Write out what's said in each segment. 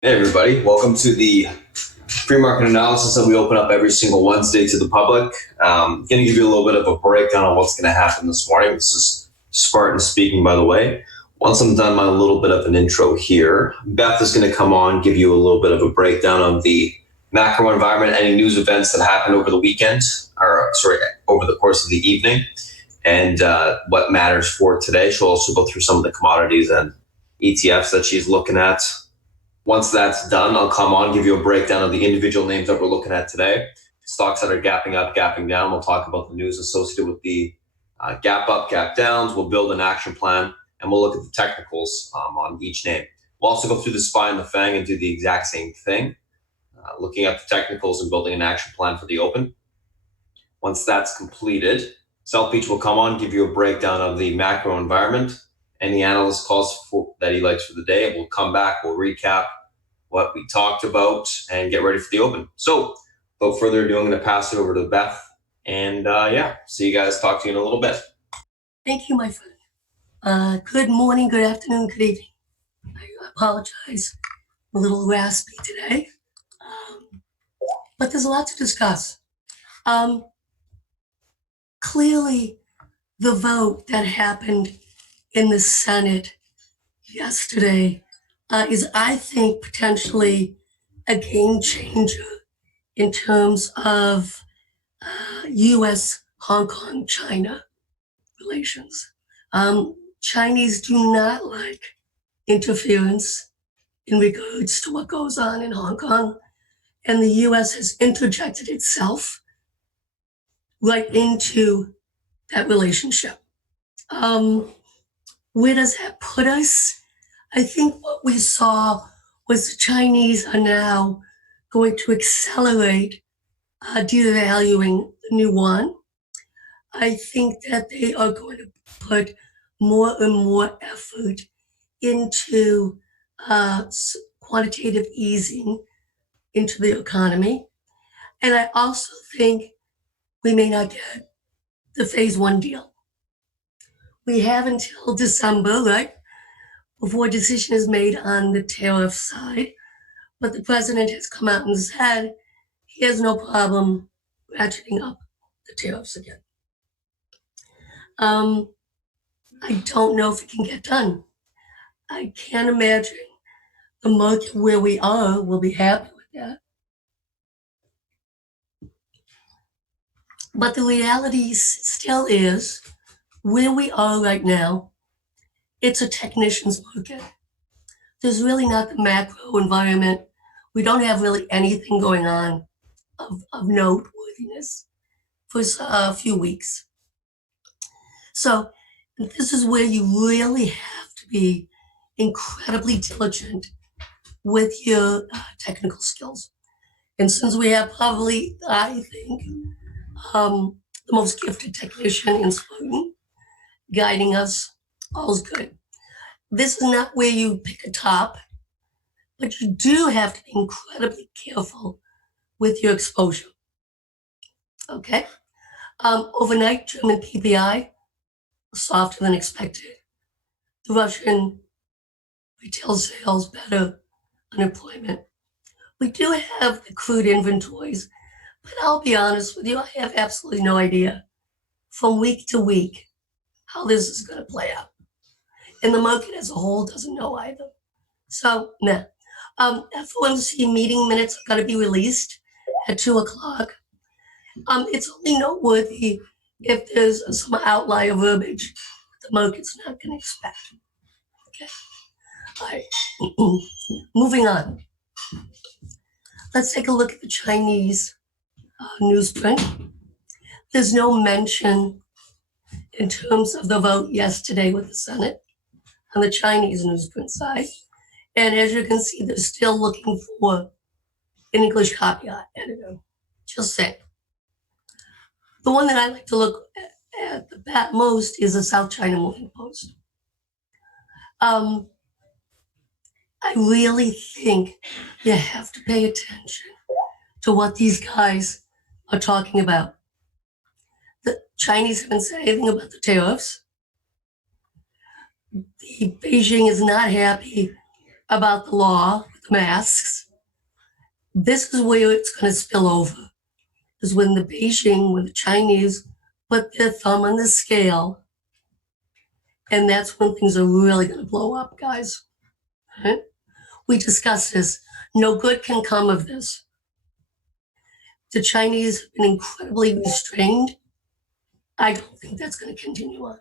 Hey everybody, welcome to the pre-market analysis that we open up every single Wednesday to the public. Going to give you a little bit of a breakdown on what's going to happen this morning. This is Spartan speaking, by the way. Once I'm done my little bit of an intro here, Beth is going to come on, give you a little bit of a breakdown of the macro environment, any news events that happened over the weekend, over the course of the evening, and what matters for today. She'll also go through some of the commodities and ETFs that she's looking at. Once that's done, I'll come on, give you a breakdown of the individual names that we're looking at today. Stocks that are gapping up, gapping down. We'll talk about the news associated with the gap up, gap downs. We'll build an action plan, and we'll look at the technicals on each name. We'll also go through the SPY and the FANG and do the exact same thing, looking at the technicals and building an action plan for the open. Once that's completed, South Beach will come on, give you a breakdown of the macro environment, any analyst calls that he likes for the day. We'll come back, we'll recap what we talked about, and get ready for the open. So without further ado, I'm going to pass it over to Beth. And see you guys. Talk to you in a little bit. Thank you, my friend. Good morning, good afternoon, good evening. I apologize, I'm a little raspy today, but there's a lot to discuss. Clearly, the vote that happened in the Senate yesterday is, I think, potentially a game changer in terms of U.S., Hong Kong, China relations. Chinese do not like interference in regards to what goes on in Hong Kong, and the U.S. has interjected itself right into that relationship. Where does that put us? I think what we saw was the Chinese are now going to accelerate devaluing the new yuan. I think that they are going to put more and more effort into quantitative easing into the economy. And I also think we may not get the phase one deal. We have until December, right, before a decision is made on the tariff side. But the president has come out and said he has no problem ratcheting up the tariffs again. I don't know if it can get done. I can't imagine the market where we are will be happy with that. But the reality still is where we are right now, it's a technician's market. There's really not the macro environment. We don't have really anything going on of noteworthiness for a few weeks. So this is where you really have to be incredibly diligent with your technical skills. And since we have probably, I think, the most gifted technician in Spartan guiding us, all's good. This is not where you pick a top, but you do have to be incredibly careful with your exposure. Okay? Overnight, German PPI, softer than expected. The Russian retail sales, better. Unemployment. We do have the crude inventories, but I'll be honest with you, I have absolutely no idea from week to week how this is going to play out. And the market as a whole doesn't know either. So, nah. FOMC meeting minutes are going to be released at 2 o'clock. It's only noteworthy if there's some outlier verbiage the market's not going to expect. Okay. All right. Moving on. Let's take a look at the Chinese newsprint. There's no mention in terms of the vote yesterday with the Senate on the Chinese newsprint side. And as you can see, they're still looking for an English copy editor. Just saying. The one that I like to look at the most is the South China Morning Post. I really think you have to pay attention to what these guys are talking about. The Chinese haven't said anything about the tariffs. The Beijing is not happy about the law with the masks. This is where it's going to spill over, is when the Chinese put their thumb on the scale, and that's when things are really going to blow up, guys. Right? We discussed this. No good can come of this. The Chinese have been incredibly restrained. I don't think that's going to continue on.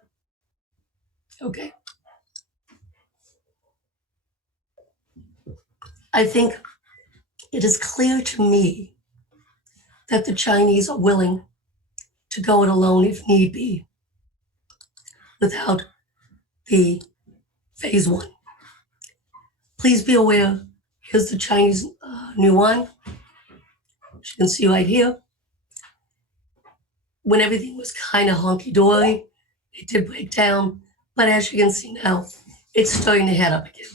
Okay. I think it is clear to me that the Chinese are willing to go it alone if need be, without the phase one. Please be aware, here's the Chinese new one. As you can see right here. When everything was kind of honky-dory, it did break down, but as you can see now, it's starting to head up again.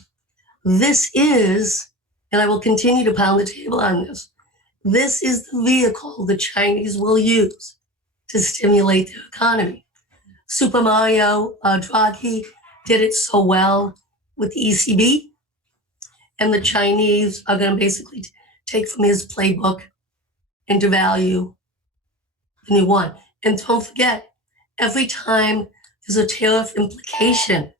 This is, and I will continue to pound the table on this is the vehicle the Chinese will use to stimulate their economy. Super Mario Draghi did it so well with the ECB, and the Chinese are going to basically take from his playbook and devalue the new one. And don't forget, every time there's a tariff implication,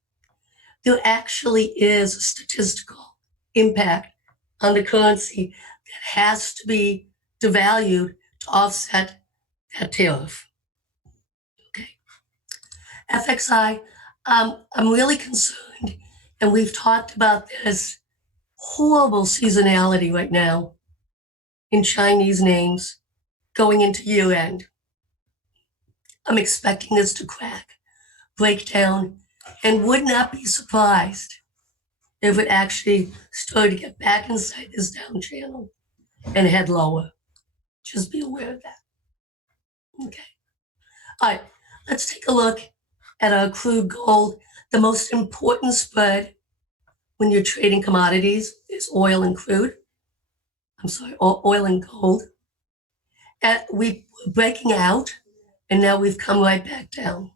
there actually is a statistical impact on the currency that has to be devalued to offset that tariff. Okay. FXI, I'm really concerned, and we've talked about this horrible seasonality right now in Chinese names going into year end. I'm expecting this to crack, break down, and would not be surprised if it actually started to get back inside this down channel and head lower. Just be aware of that. Okay. All right, let's take a look at our crude gold. The most important spread when you're trading commodities is oil and crude. I'm sorry, oil and gold. And we're breaking out, and now we've come right back down.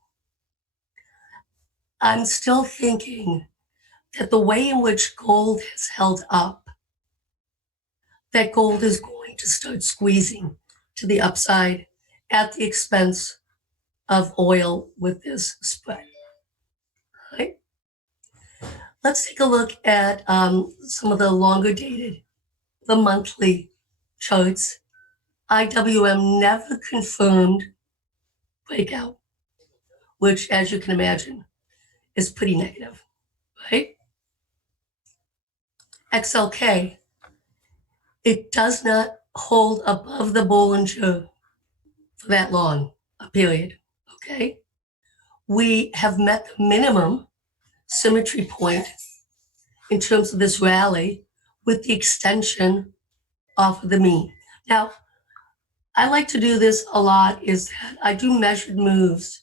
I'm still thinking that the way in which gold has held up, that gold is going to start squeezing to the upside at the expense of oil with this spread. Right? Let's take a look at some of the longer dated, the monthly charts. IWM never confirmed breakout, which, as you can imagine, is pretty negative, right? XLK, it does not hold above the Bollinger for that long a period, okay? We have met the minimum symmetry point in terms of this rally with the extension off of the mean. Now, I like to do this a lot, is that I do measured moves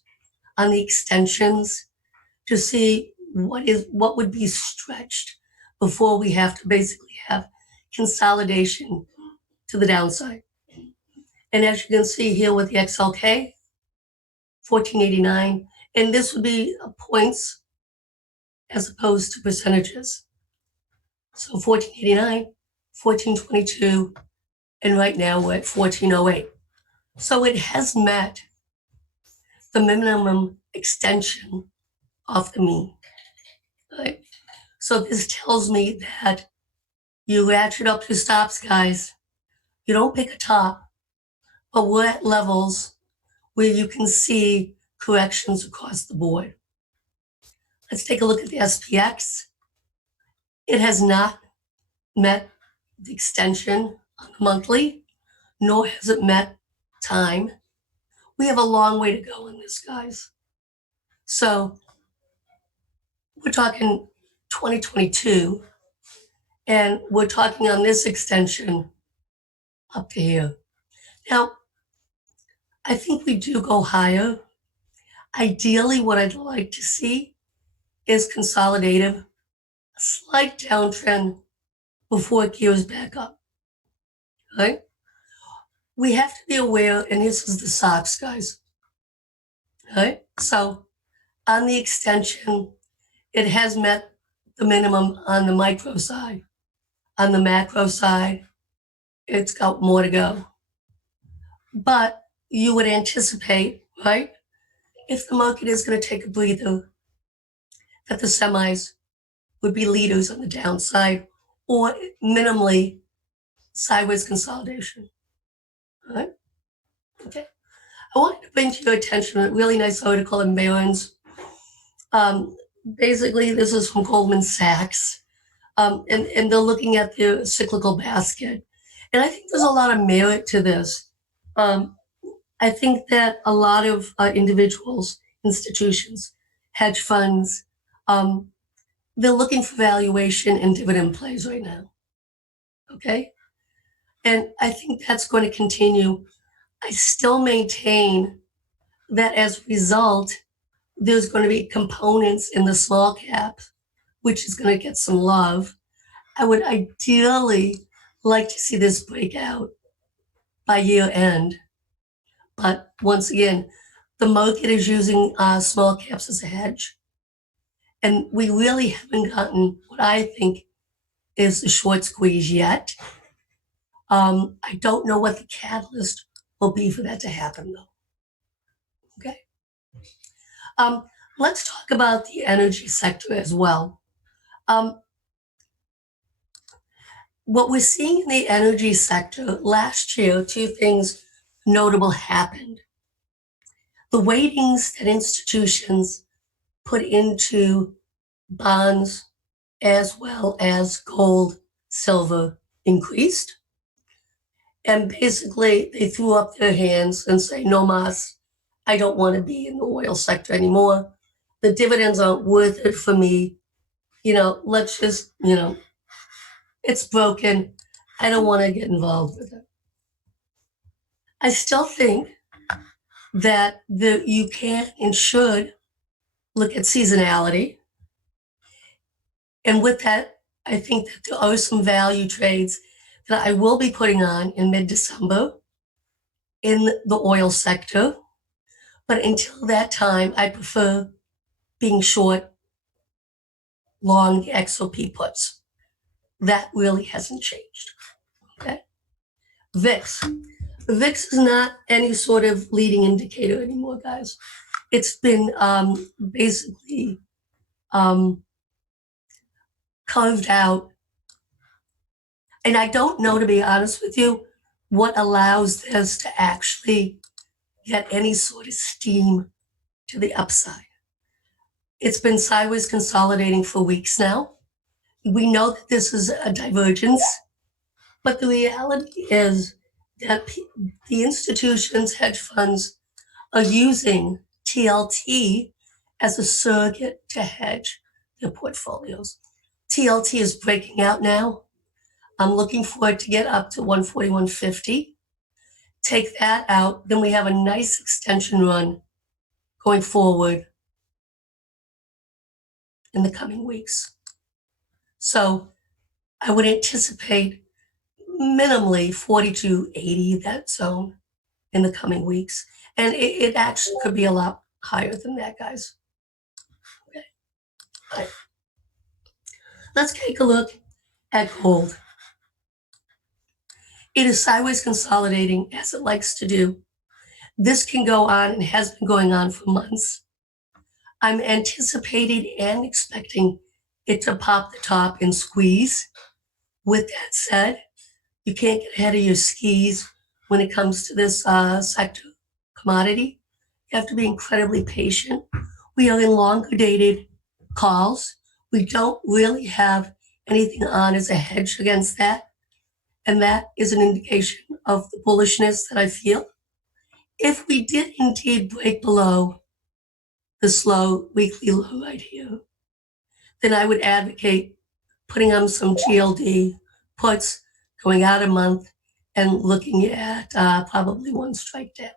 on the extensions to see what would be stretched before we have to basically have consolidation to the downside. And as you can see here with the XLK, 1489, and this would be points as opposed to percentages. So 1489, 1422, and right now we're at 1408. So it has met the minimum extension of the mean. Right? So this tells me that you ratchet up your stops, guys. You don't pick a top, but we're at levels where you can see corrections across the board. Let's take a look at the SPX. It has not met the extension on the monthly, nor has it met time. We have a long way to go in this, guys. So we're talking 2022, and we're talking on this extension up to here. Now, I think we do go higher. Ideally, what I'd like to see is consolidative, a slight downtrend before it gears back up. Right? We have to be aware, and this is the SOX, guys. Right? So on the extension, it has met the minimum on the micro side. On the macro side, it's got more to go. But you would anticipate, right, if the market is going to take a breather, that the semis would be leaders on the downside or minimally sideways consolidation. All right? Okay. I wanted to bring to your attention a really nice article in Barron's. Basically, this is from Goldman Sachs. And they're looking at the cyclical basket. And I think there's a lot of merit to this. I think that a lot of individuals, institutions, hedge funds, they're looking for valuation and dividend plays right now. Okay? And I think that's going to continue. I still maintain that as a result, there's going to be components in the small cap, which is going to get some love. I would ideally like to see this break out by year end. But once again, the market is using small caps as a hedge. And we really haven't gotten what I think is the short squeeze yet. I don't know what the catalyst will be for that to happen, though. Okay. Let's talk about the energy sector as well. What we're seeing in the energy sector last year, two things notable happened. The weightings that institutions put into bonds as well as gold, silver increased. And basically they threw up their hands and say, no mas, I don't want to be in the oil sector anymore. The dividends aren't worth it for me. Let's just, it's broken. I don't want to get involved with it. I still think that you can and should look at seasonality. And with that, I think that there are some value trades that I will be putting on in mid-December in the oil sector. But until that time, I prefer being short, long the XOP puts. That really hasn't changed. Okay. VIX. VIX is not any sort of leading indicator anymore, guys. It's been basically carved out. And I don't know, to be honest with you, what allows this to actually get any sort of steam to the upside. It's been sideways consolidating for weeks now. We know that this is a divergence, but the reality is that the institutions, hedge funds, are using TLT as a surrogate to hedge their portfolios. TLT is breaking out now. I'm looking for it to get up to 141.50. Take that out, then we have a nice extension run going forward in the coming weeks. So I would anticipate minimally 42.80, that zone, in the coming weeks. And it actually could be a lot higher than that, guys. Okay. All right. Let's take a look at gold. It is sideways consolidating as it likes to do. This can go on and has been going on for months. I'm anticipating and expecting it to pop the top and squeeze. With that said, you can't get ahead of your skis when it comes to this sector commodity. You have to be incredibly patient. We are in longer dated calls. We don't really have anything on as a hedge against that. And that is an indication of the bullishness that I feel. If we did indeed break below the slow weekly low right here, then I would advocate putting on some GLD puts, going out a month, and looking at probably one strike down.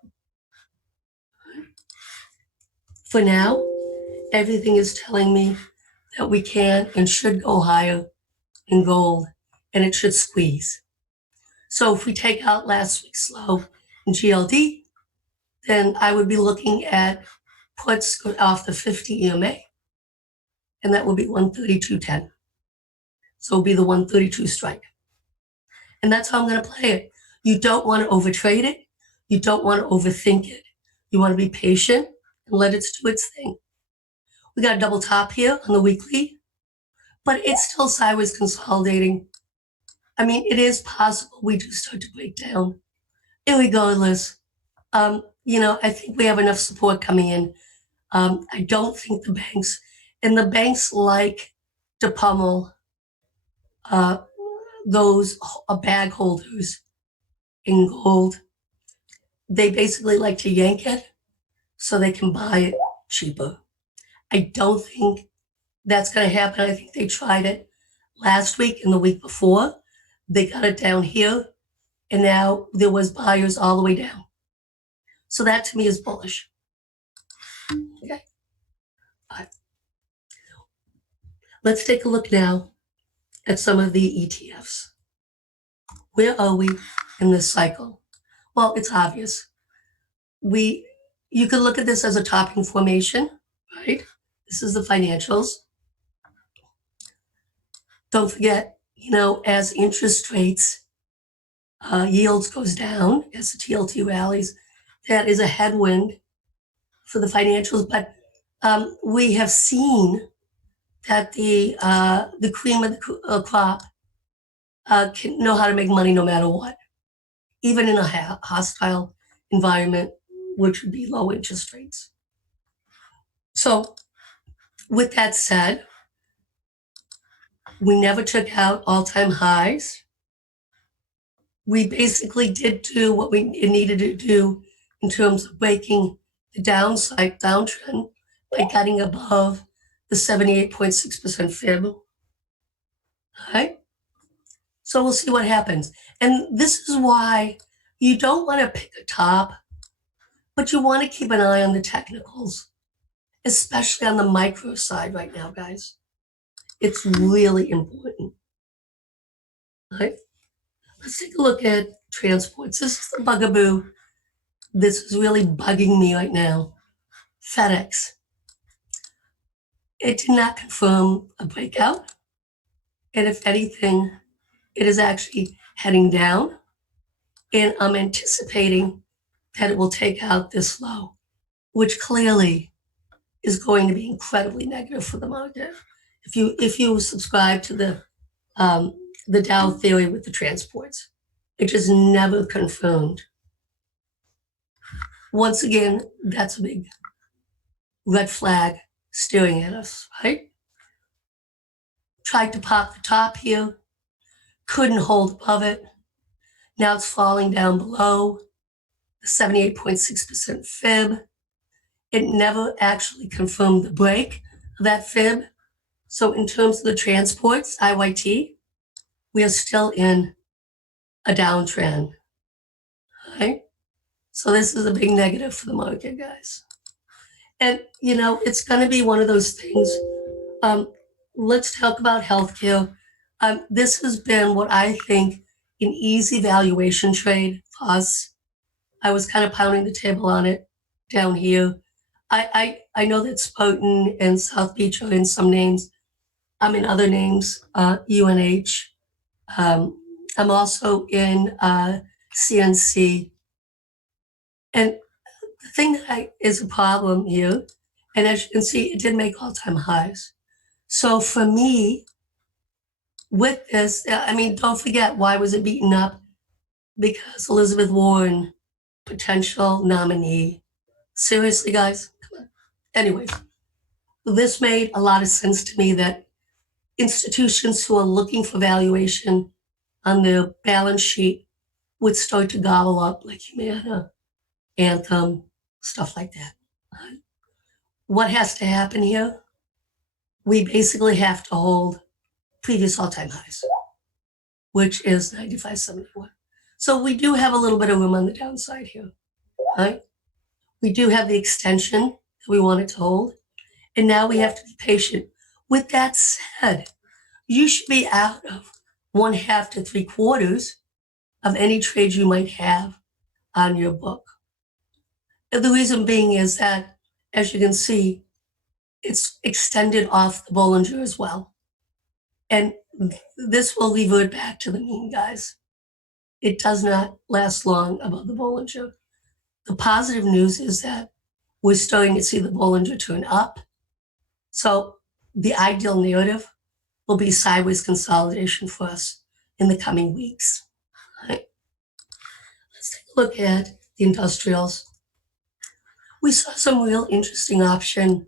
For now, everything is telling me that we can and should go higher in gold, and it should squeeze. So if we take out last week's low in GLD, then I would be looking at puts off the 50 EMA, and that would be 132.10. So it'll be the 132 strike. And that's how I'm going to play it. You don't want to overtrade it. You don't want to overthink it. You want to be patient and let it do its thing. We got a double top here on the weekly, but it's still sideways consolidating. I mean, it is possible we do start to break down. Irregardless, I think we have enough support coming in. I don't think the banks like to pummel those bag holders in gold. They basically like to yank it so they can buy it cheaper. I don't think that's going to happen. I think they tried it last week and the week before. They got it down here, and now there was buyers all the way down. So that to me is bullish. Okay. All right. Let's take a look now at some of the ETFs. Where are we in this cycle? Well, it's obvious. You could look at this as a topping formation, right? This is the financials. Don't forget, as interest rates, yields goes down, as the TLT rallies, that is a headwind for the financials. But we have seen that the cream of the crop can know how to make money no matter what, even in a hostile environment, which would be low interest rates. So with that said, we never took out all-time highs. We basically did do what we needed to do in terms of breaking the downtrend by getting above the 78.6% fib. All right? So we'll see what happens. And this is why you don't want to pick a top, but you want to keep an eye on the technicals, especially on the micro side right now, guys. It's really important. All right? Let's take a look at transports. This is the bugaboo. This is really bugging me right now. FedEx. It did not confirm a breakout. And if anything, it is actually heading down. And I'm anticipating that it will take out this low, which clearly is going to be incredibly negative for the market. If you subscribe to the Dow theory with the transports, it just never confirmed. Once again, that's a big red flag staring at us, right? Tried to pop the top here, couldn't hold above it. Now it's falling down below the 78.6% fib. It never actually confirmed the break of that fib. So in terms of the transports, IYT, we are still in a downtrend, right? So this is a big negative for the market, guys. And, it's going to be one of those things. Let's talk about healthcare. This has been what I think an easy valuation trade for us. I was kind of pounding the table on it down here. I know that Spartan and South Beach are in some names. I'm in other names, UNH. I'm also in CNC. And the thing that is a problem here, and as you can see, it did make all-time highs. So for me, with this, don't forget, why was it beaten up? Because Elizabeth Warren, potential nominee. Seriously, guys? Come on. Anyways, this made a lot of sense to me that institutions who are looking for valuation on their balance sheet would start to gobble up like Humana, Anthem, stuff like that. What has to happen here? We basically have to hold previous all-time highs, which is 95.71. So we do have a little bit of room on the downside here, right? We do have the extension that we wanted to hold, and now we have to be patient. With that said, you should be out of 1/2 to 3/4 of any trades you might have on your book. And the reason being is that, as you can see, it's extended off the Bollinger as well. And this will revert back to the mean, guys. It does not last long above the Bollinger. The positive news is that we're starting to see the Bollinger turn up. So the ideal narrative will be sideways consolidation for us in the coming weeks. All right. Let's take a look at the industrials. We saw some real interesting option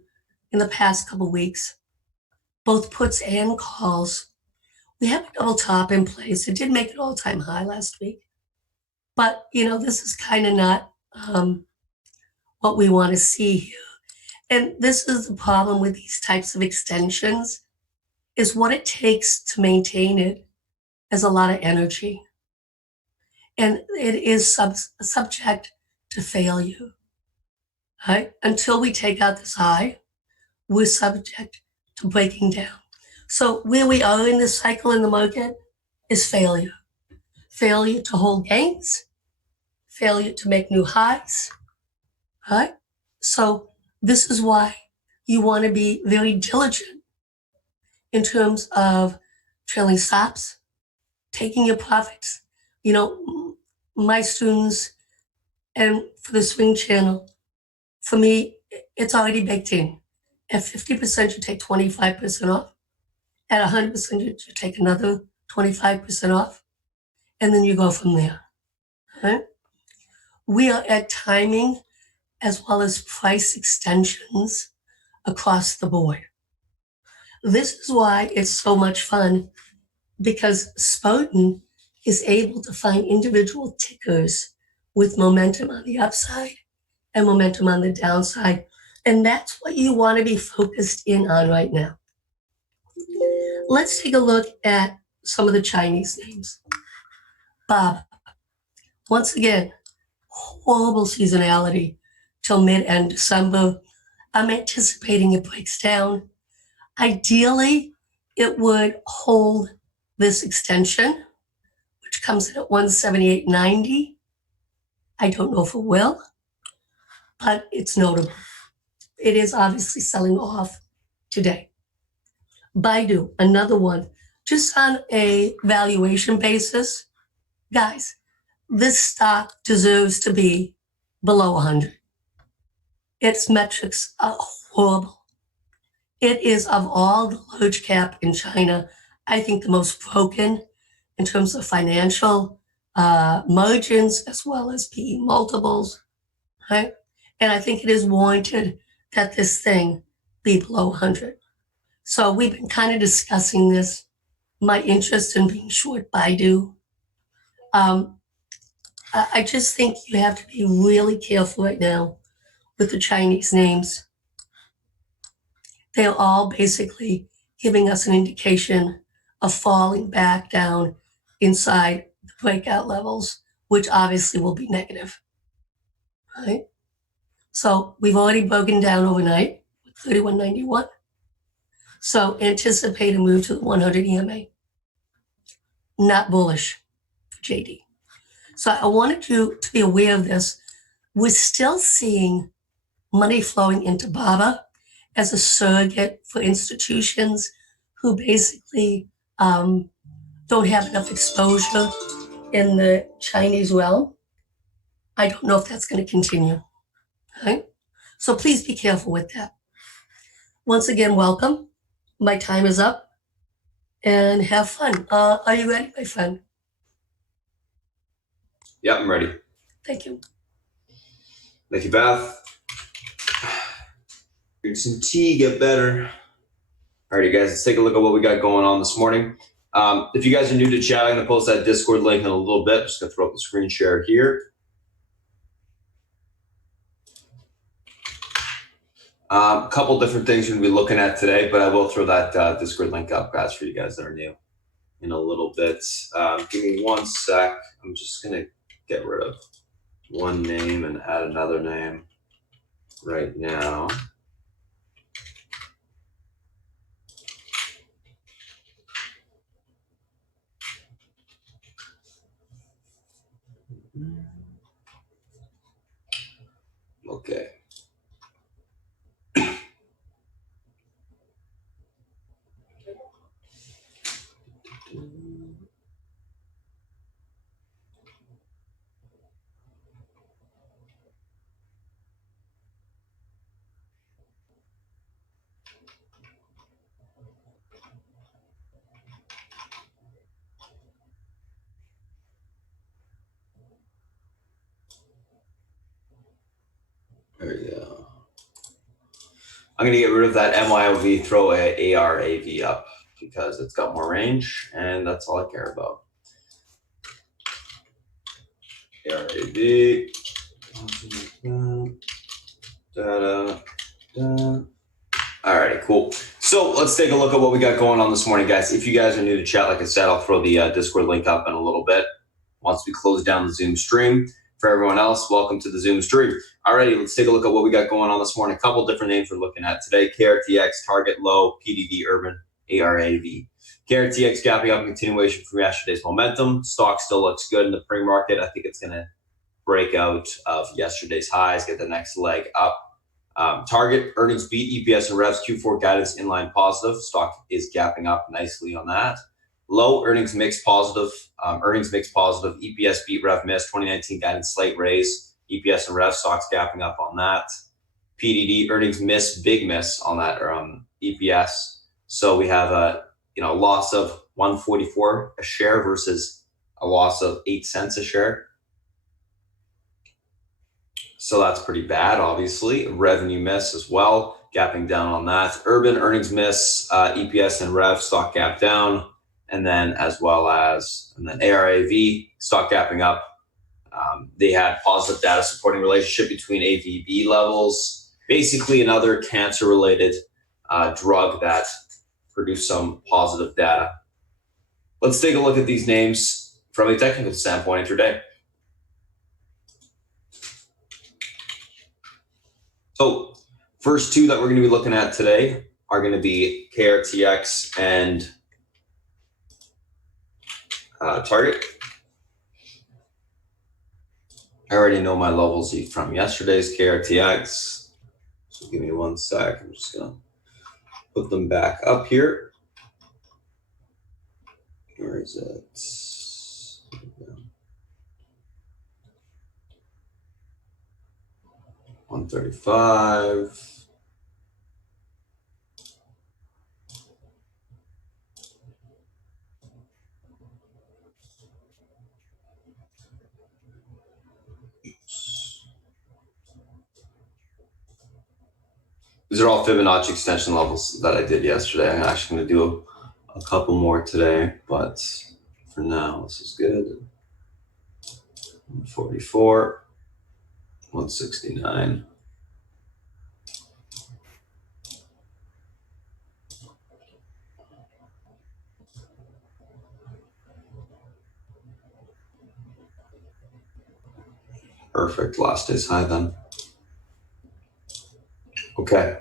in the past couple weeks, both puts and calls. We have a double top in place. It did make an all-time high last week. But, this is kind of not what we want to see here. And this is the problem with these types of extensions, is what it takes to maintain it is a lot of energy. And it is subject to failure. Right? Until we take out this high, we're subject to breaking down. So where we are in this cycle in the market is failure. Failure to hold gains, failure to make new highs, right? So this is why you want to be very diligent in terms of trailing stops, taking your profits. My students, and for the swing channel, for me, it's already baked in. At 50%, you take 25% off. At 100%, you take another 25% off. And then you go from there. Right? We are at timing as well as price extensions across the board. This is why it's so much fun, because Spartan is able to find individual tickers with momentum on the upside and momentum on the downside. And that's what you want to be focused in on right now. Let's take a look at some of the Chinese names. Bob. Once again, horrible seasonality till mid-end December. I'm anticipating it breaks down. Ideally, it would hold this extension, which comes in at 178.90. I don't know if it will, but it's notable. It is obviously selling off today. Baidu, another one, just on a valuation basis. Guys, this stock deserves to be below 100. Its metrics are horrible. It is, of all the large cap in China, I think the most broken in terms of financial margins as well as PE multiples, right? And I think it is warranted that this thing be below 100. So we've been kind of discussing this, my interest in being short Baidu. I just think you have to be really careful right now with the Chinese names. They're all basically giving us an indication of falling back down inside the breakout levels, which obviously will be negative, right? So we've already broken down overnight with 31.91. So anticipate a move to the 100 EMA. Not bullish for JD. So I wanted you to be aware of this. We're still seeing money flowing into BABA as a surrogate for institutions who basically don't have enough exposure in the Chinese realm. I don't know if that's going to continue. Right? So please be careful with that. Once again, welcome. My time is up, and have fun. Are you ready, my friend? Yep, I'm ready. Thank you. Thank you, Beth. Drink some tea, get better. Alrighty, guys, let's take a look at what we got going on this morning. If you guys are new to chat, I'm going to post that Discord link in a little bit. Just going to throw up the screen share here. A couple different things we're going to be looking at today, but I will throw that Discord link up, guys, for you guys that are new in a little bit. Give me 1 sec. I'm just going to get rid of one name and add another name right now. Okay. There you go. I'm going to get rid of that MYOV, throw a ARAV up because it's got more range, and that's all I care about. ARAV. Alrighty, cool. So let's take a look at what we got going on this morning, guys. If you guys are new to chat, like I said, I'll throw the Discord link up in a little bit once we close down the Zoom stream. For everyone else, welcome to the Zoom stream. Alrighty, let's take a look at what we got going on this morning. A couple different names we're looking at today. KRTX, Target Low, PDD Urban, ARAV. KRTX gapping up, continuation from yesterday's momentum. Stock still looks good in the pre-market. I think it's going to break out of yesterday's highs, get the next leg up. Target earnings beat, EPS and revs, Q4 guidance inline positive. Stock is gapping up nicely on that. Low earnings mix positive, EPS beat, rev miss, 2019 guidance slight raise, EPS and rev, stocks gapping up on that. PDD earnings miss, big miss on that EPS. So we have a loss of 144 a share versus a loss of 8 cents a share. So that's pretty bad, obviously. Revenue miss as well, gapping down on that. Urban earnings miss, EPS and rev, stock gap down. And then ARAV, stock gapping up. They had positive data supporting relationship between AVB levels. Basically another cancer-related drug that produced some positive data. Let's take a look at these names from a technical standpoint intraday. So first two that we're going to be looking at today are going to be KRTX and Target. I already know my levels from yesterday's KRTX. So give me 1 sec. I'm just going to put them back up here. Where is it? 135. These are all Fibonacci extension levels that I did yesterday. I'm actually going to do a couple more today, but for now, this is good. 144, 169. Perfect. Last day's high then. Okay.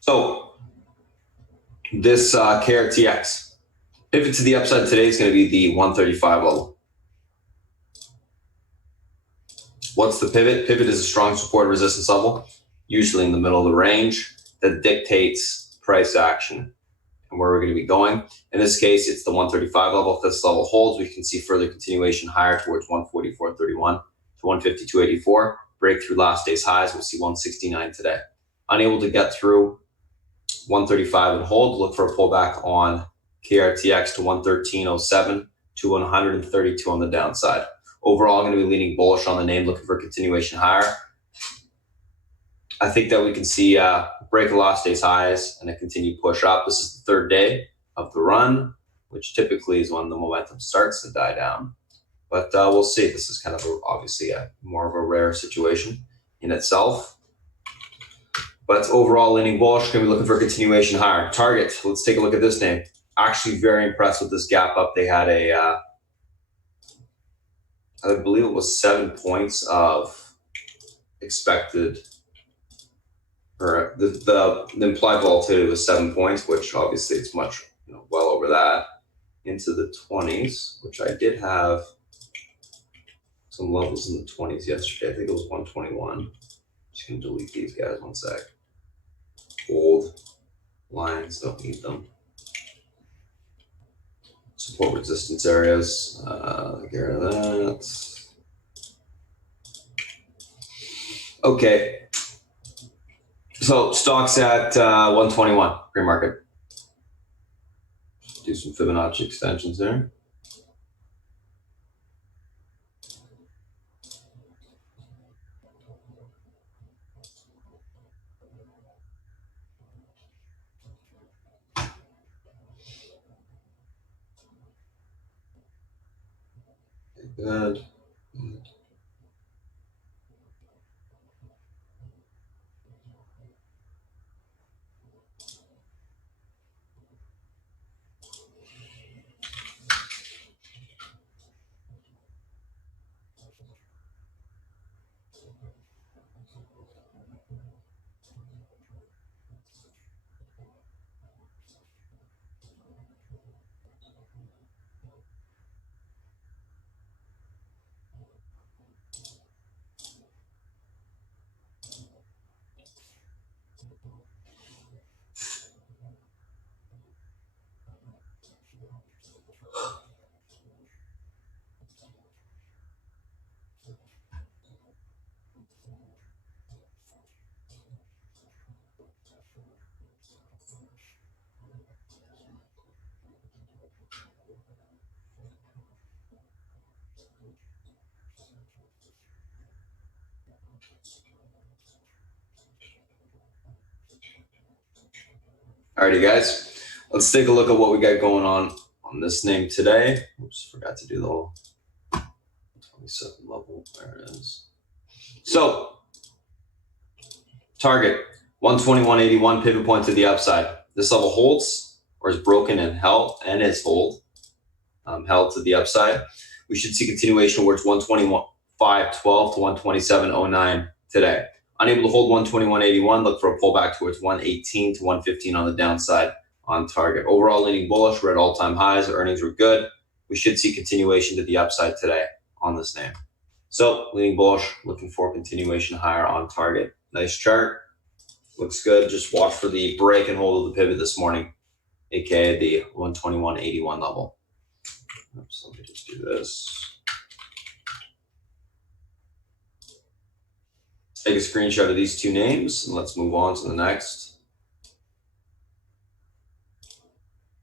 So this KRTX pivot to the upside today is going to be the 135 level. What's the pivot? Pivot is a strong support resistance level, usually in the middle of the range, that dictates price action and where we're going to be going. In this case, it's the 135 level. If this level holds, we can see further continuation higher towards 144.31 to 152.84. Breakthrough last day's highs, we'll see 169 today. Unable to get through 135 and hold, look for a pullback on KRTX to 113.07 to 132 on the downside. Overall, I'm going to be leaning bullish on the name, looking for continuation higher. I think that we can see break of last day's highs and a continued push up. This is the third day of the run, which typically is when the momentum starts to die down. But we'll see. This is kind of obviously more of a rare situation in itself. But overall, leaning bullish, going to be looking for a continuation higher. Target, let's take a look at this name. Actually very impressed with this gap up. They had I believe it was 7 points of expected, or the implied volatility was 7 points, which obviously it's much, well over that, into the 20s, which I did have some levels in the 20s yesterday. I think it was 121. Just gonna delete these guys 1 sec. Old lines, don't need them. Support resistance areas, get rid of that. Okay. So stocks at 121 pre-market. do some Fibonacci extensions there. Good. Alrighty, guys, let's take a look at what we got going on this name today. Oops, forgot to do the little 27 level. There it is. So, target 121.81, pivot point to the upside. This level holds or is broken and held, and is held to the upside. We should see continuation towards 121.512 to 127.09 today. Unable to hold 121.81, look for a pullback towards 118 to 115 on the downside on target. Overall leaning bullish, we're at all-time highs. The earnings were good. We should see continuation to the upside today on this name. So leaning bullish, looking for continuation higher on target. Nice chart. Looks good. Just watch for the break and hold of the pivot this morning, aka the 121.81 level. Oops, let me just do this. Take a screenshot of these two names and let's move on to the next.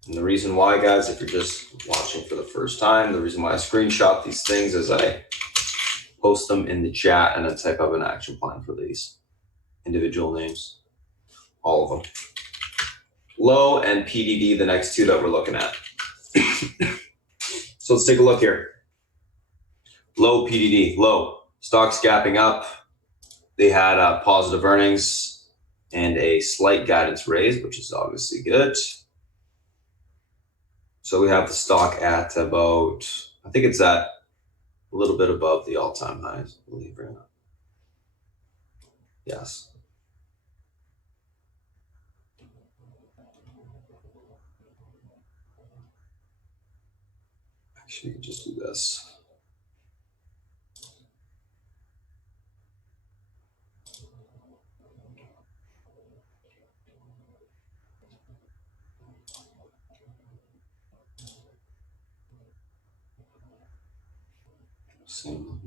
And the reason why, guys, if you're just watching for the first time, the reason why I screenshot these things is I post them in the chat and then type up an action plan for these individual names, all of them. Low and PDD, the next two that we're looking at. So let's take a look here. Low PDD, low. Stocks gapping up. They had positive earnings and a slight guidance raise, which is obviously good. So we have the stock at about, I think it's at a little bit above the all-time highs, believe it or not. Yes. Actually, you can just do this. Same.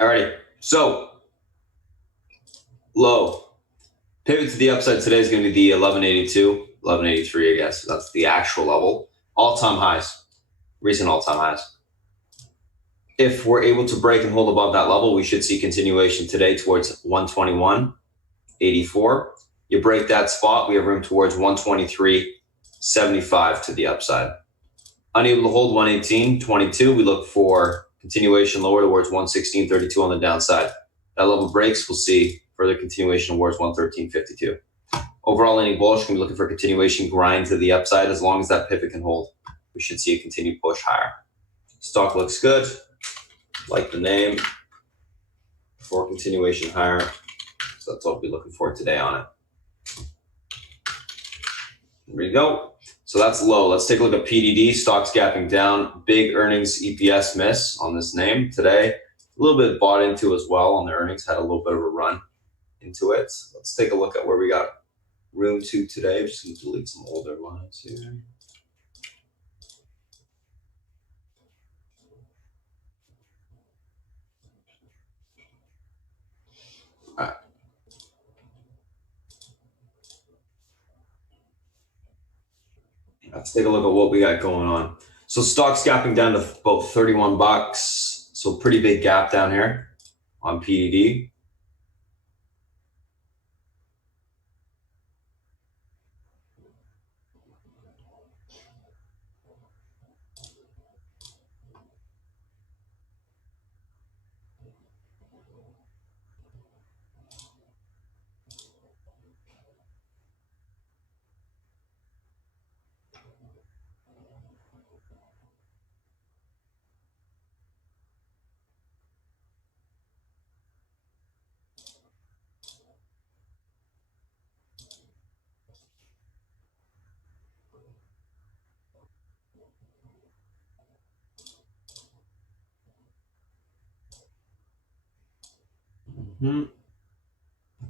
Alrighty, so low. Pivot to the upside today is going to be the 1182, 1183, I guess. That's the actual level. all-time highs, recent all-time highs. If we're able to break and hold above that level, we should see continuation today towards 121.84. You break that spot, we have room towards 123.75 to the upside. Unable to hold 118.22, we look for continuation lower towards 116.32 on the downside. That level breaks, we'll see further continuation towards 113.52. Overall, leaning bullish, can be looking for continuation grind to the upside. As long as that pivot can hold, we should see a continued push higher. Stock looks good, like the name, for continuation higher. So that's what we'll be looking for today on it. There we go. So that's low. Let's take a look at PDD. Stock's gapping down. Big earnings EPS miss on this name today. A little bit bought into as well on the earnings. Had a little bit of a run into it. Let's take a look at where we got room to today. I'm just going to delete some older lines here. All right. Let's take a look at what we got going on. So stock's gapping down to about 31 bucks. So pretty big gap down here on PDD.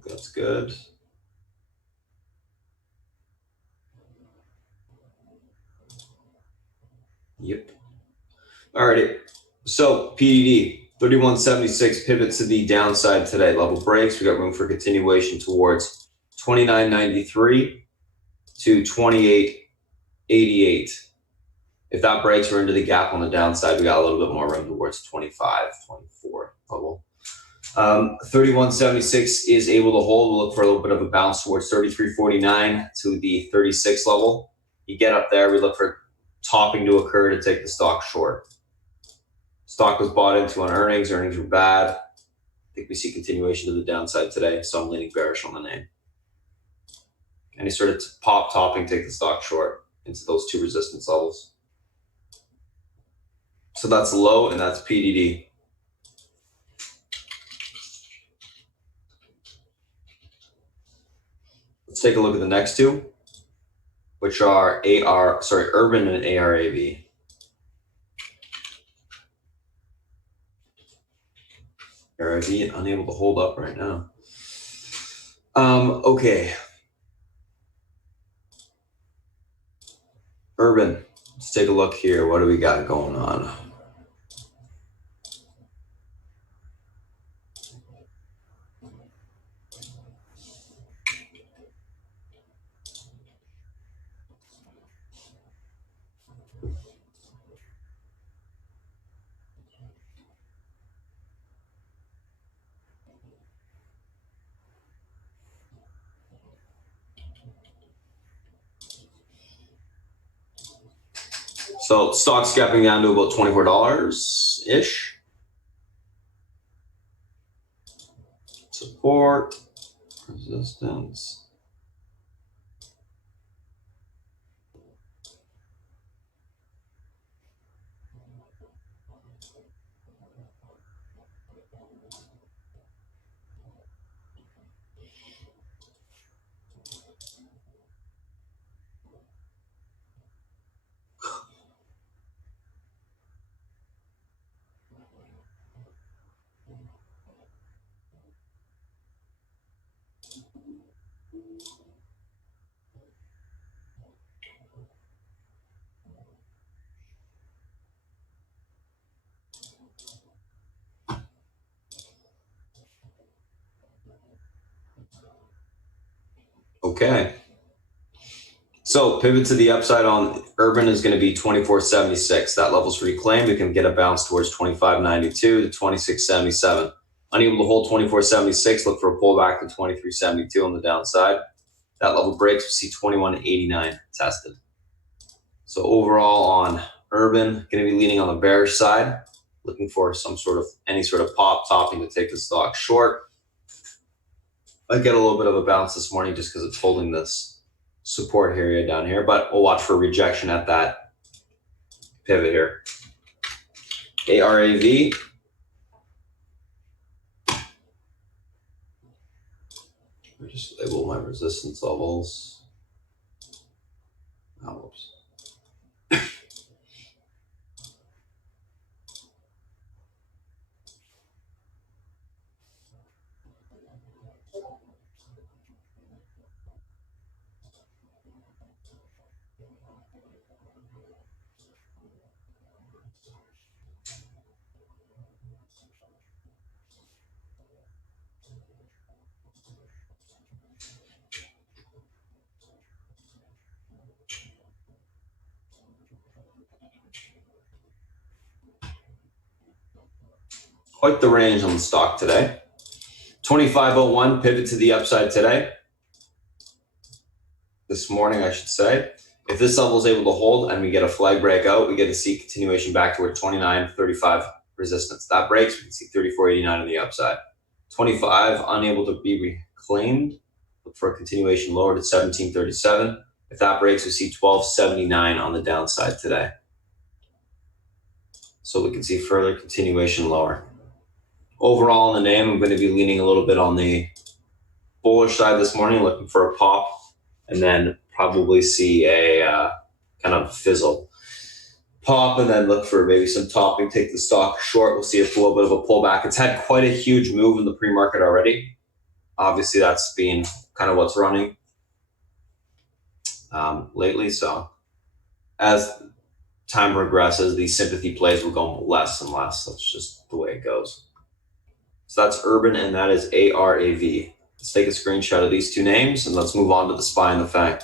That's good. Yep. Alrighty. So PDD 31.76 pivots to the downside today. Level breaks. We got room for continuation towards 29.93 to 28.88. If that breaks, we're into the gap on the downside. We got a little bit more room towards 25, 24 level. 31.76 is able to hold. We'll look for a little bit of a bounce towards 33.49 to the 36 level. You get up there, we look for topping to occur to take the stock short. Stock was bought into on earnings. Earnings were bad. I think we see continuation to the downside today, so I'm leaning bearish on the name. Any sort of pop topping, take the stock short into those two resistance levels. So that's low, and that's PDD. Let's take a look at the next two, which are Urban and ARAV. ARAV unable to hold up right now. Okay. Urban, let's take a look here. What do we got going on? So stock's gapping down to about $24-ish. Support, resistance. Okay. So pivot to the upside on urban is going to be 24.76. That level's reclaimed. We can get a bounce towards 25.92 to 26.77. Unable to hold 24.76, look for a pullback to 23.72 on the downside. That level breaks, we see 21.89 tested. So overall on urban, going to be leaning on the bearish side, looking for any sort of pop topping to take the stock short. I get a little bit of a bounce this morning just because it's holding this support area down here, but we'll watch for rejection at that pivot here. ARAV. Let me just label my resistance levels. Oh, whoops. Quite the range on the stock today. 25.01 pivot to the upside today. This morning, I should say. If this level is able to hold and we get a flag breakout, we get to see continuation back toward 29.35 resistance. That breaks, we can see 34.89 on the upside. 25 unable to be reclaimed. Look for a continuation lower to 17.37. If that breaks, we see 12.79 on the downside today. So we can see further continuation lower. Overall in the name, I'm going to be leaning a little bit on the bullish side this morning, looking for a pop, and then probably see a kind of fizzle. Pop and then look for maybe some topping, take the stock short. We'll see a little bit of a pullback. It's had quite a huge move in the pre-market already. Obviously, that's been kind of what's running lately. So as time progresses, these sympathy plays will go less and less. That's just the way it goes. So that's urban and that is ARAV. Let's take a screenshot of these two names and let's move on to the SPY and the FANG.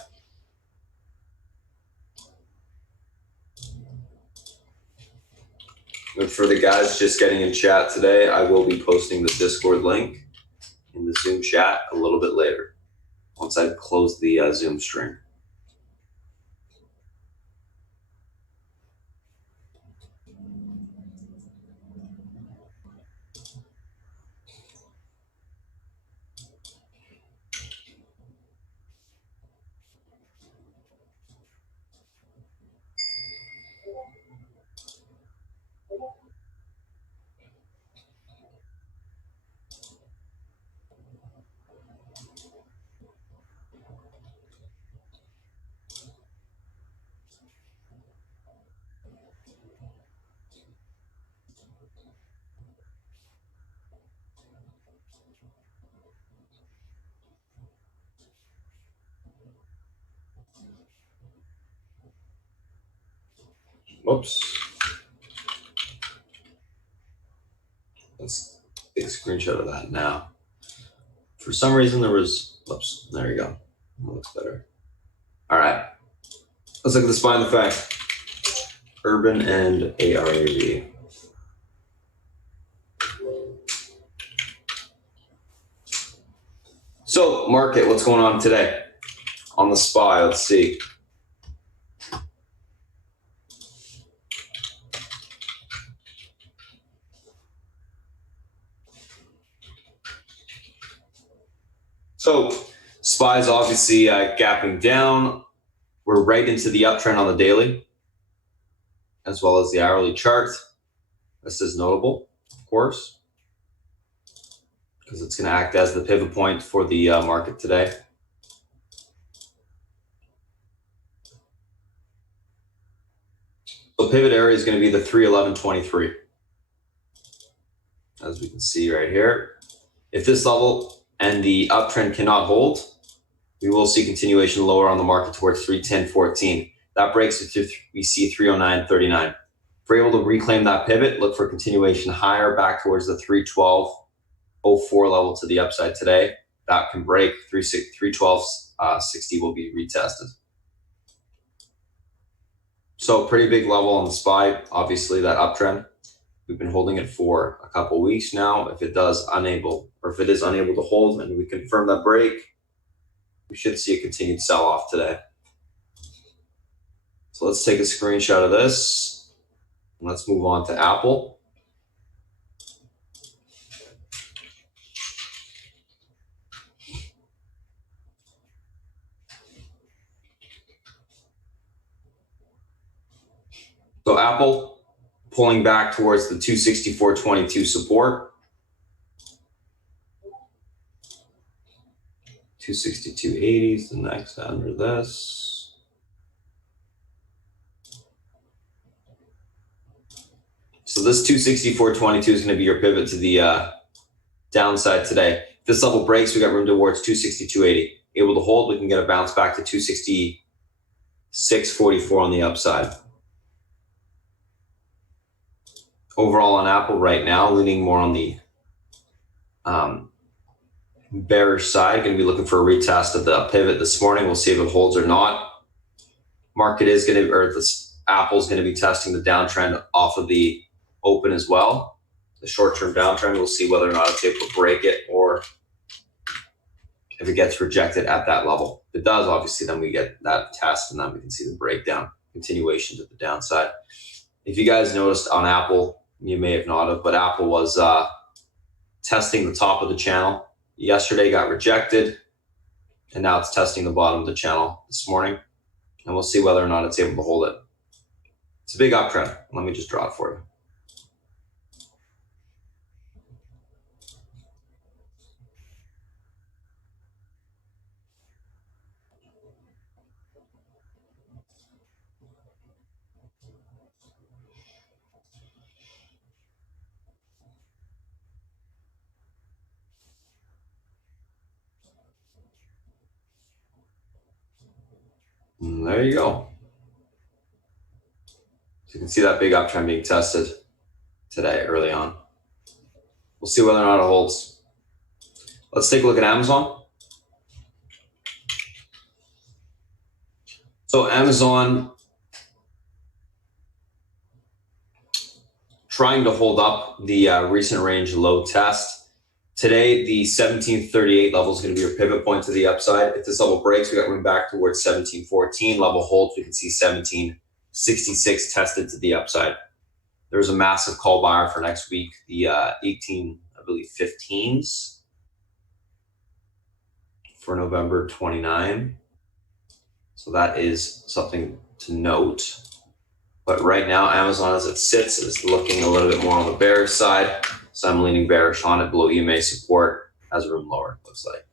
And for the guys just getting in chat today, I will be posting the Discord link in the Zoom chat a little bit later, once I close the Zoom stream. Whoops. Let's take a screenshot of that now. For some reason there was, whoops, there you go. That looks better. All right. Let's look at the SPY and the FANG. Urban and ARAV. So market, what's going on today? On the SPY, let's see. So SPY is obviously gapping down. We're right into the uptrend on the daily, as well as the hourly chart. This is notable, of course, because it's going to act as the pivot point for the market today. So pivot area is going to be the 311.23, as we can see right here. If this level and the uptrend cannot hold, we will see continuation lower on the market towards 310.14. That breaks it, we see 309.39. If we're able to reclaim that pivot, look for continuation higher back towards the 312.04 level to the upside today. That can break 312.60 will be retested. So pretty big level on the SPY, obviously that uptrend. We've been holding it for a couple weeks now. If it is unable to hold and we confirm that break, we should see a continued sell-off today. So let's take a screenshot of this. And let's move on to Apple. So Apple pulling back towards the 264.22 support. 262.80 is the next under this. So this 264.22 is going to be your pivot to the downside today. If this level breaks, we got room towards 262.80. Able to hold, we can get a bounce back to 266.44 on the upside. Overall on Apple right now, leaning more on the bearish side. Going to be looking for a retest of the pivot this morning. We'll see if it holds or not. Market is going to, or this Apple's going to be testing the downtrend off of the open as well. The short-term downtrend, we'll see whether or not it's able to break it or if it gets rejected at that level. If it does, obviously, then we get that test and then we can see the breakdown, continuation to the downside. If you guys noticed on Apple, you may have not have, but Apple was testing the top of the channel. Yesterday got rejected, and now it's testing the bottom of the channel this morning. And we'll see whether or not it's able to hold it. It's a big uptrend. Let me just draw it for you. And there you go. So you can see that big uptrend being tested today early on. We'll see whether or not it holds. Let's take a look at Amazon. So Amazon trying to hold up the recent range low test. Today, the 1738 level is going to be your pivot point to the upside. If this level breaks, we got room back towards 1714. Level holds, we can see 1766 tested to the upside. There's a massive call buyer for next week, the 15s for November 29. So that is something to note. But right now, Amazon as it sits is looking a little bit more on the bearish side. So I'm leaning bearish on it below EMA support, has room lower, looks like.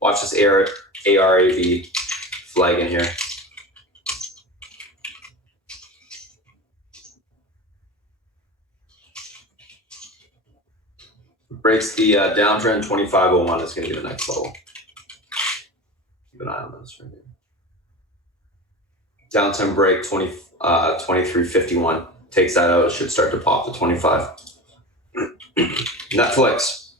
Watch this ARAV flag in here. Breaks the downtrend, 2501 is going to be the next level. Keep an eye on this right here. Downtrend break, 2351. Takes that out, it should start to pop to 25. Netflix.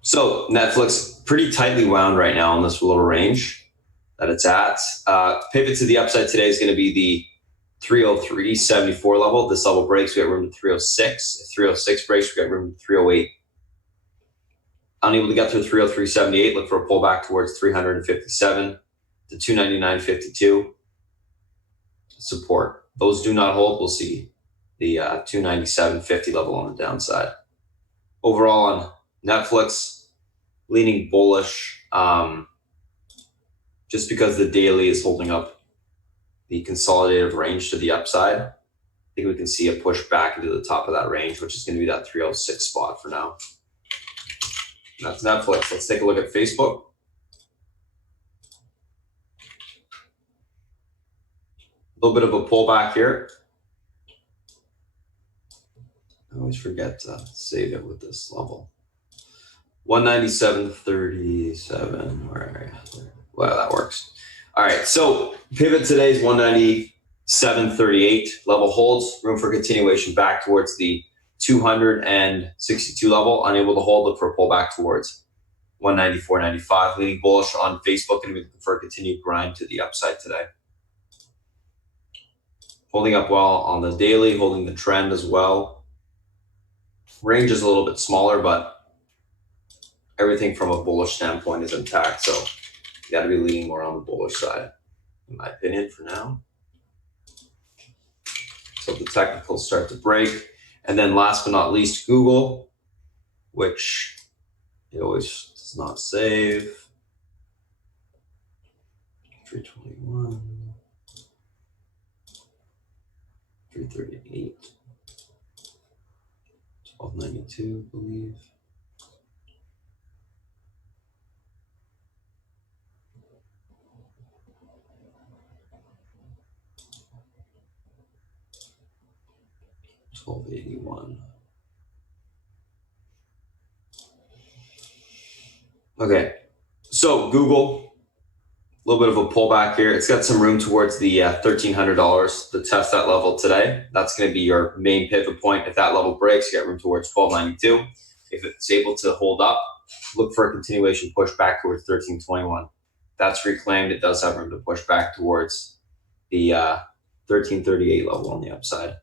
So Netflix pretty tightly wound right now in this little range that it's at. Pivot to the upside today is going to be the 303.74 level. If this level breaks, we have room to 306. If 306 breaks, we got room to 308. Unable to get through 303.78, look for a pullback towards 357 to 299.52. Support. Those do not hold. We'll see the 297.50 level on the downside. Overall on Netflix, leaning bullish just because the daily is holding up the consolidated range to the upside. I think we can see a push back into the top of that range, which is going to be that 306 spot for now. That's Netflix. Let's take a look at Facebook. A little bit of a pullback here. I always forget to save it with this level. 197.37. Where are you? Wow, that works. All right, so pivot today is 197.38. Level holds, room for continuation back towards the 262 level, unable to hold, look for a pullback towards 194.95. Leaning bullish on Facebook and looking for a continued grind to the upside today. Holding up well on the daily, holding the trend as well. Range is a little bit smaller, but everything from a bullish standpoint is intact. So you got to be leaning more on the bullish side, in my opinion, for now. So the technicals start to break. And then last but not least, Google, which it always does not save. 321, 338, 1292, I believe. $12.81. Okay, so Google, a little bit of a pullback here. It's got some room towards the $1,300 to test that level today. That's going to be your main pivot point. If that level breaks, you got room towards $12.92. If it's able to hold up, look for a continuation push back towards $13.21. That's reclaimed. It does have room to push back towards the $13.38 level on the upside.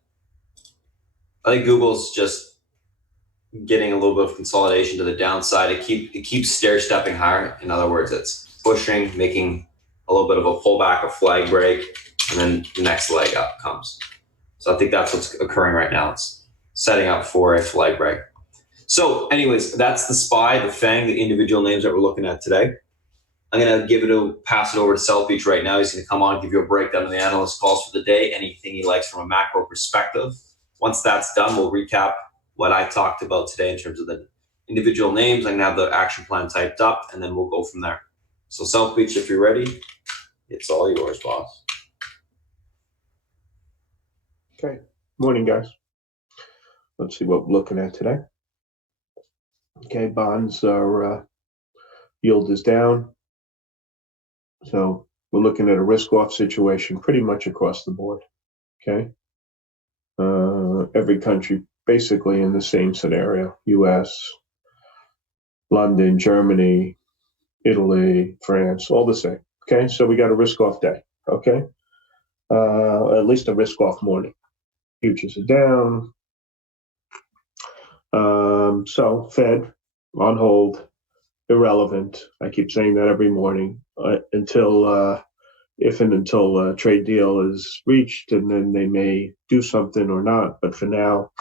I think Google's just getting a little bit of consolidation to the downside. It keeps stair stepping higher. In other words, it's pushing, making a little bit of a pullback, a flag break, and then the next leg up comes. So I think that's what's occurring right now. It's setting up for a flag break. So anyways, that's the SPY, the FANG, the individual names that we're looking at today. I'm going to pass it over to South Beach right now. He's going to come on and give you a breakdown of the analyst calls for the day, anything he likes from a macro perspective. Once that's done, we'll recap what I talked about today in terms of the individual names. I'm going to have the action plan typed up, and then we'll go from there. So South Beach, if you're ready, it's all yours, boss. Okay. Morning, guys. Let's see what we're looking at today. Okay, bonds are yield is down. So we're looking at a risk-off situation pretty much across the board. Okay. Every country basically in the same scenario. US, London, Germany, Italy, France, all the same. Okay, so we got a risk-off day. Okay. At least a risk-off morning. Futures are down. So Fed on hold, irrelevant. I keep saying that every morning until a trade deal is reached, and then they may do something or not. But for now,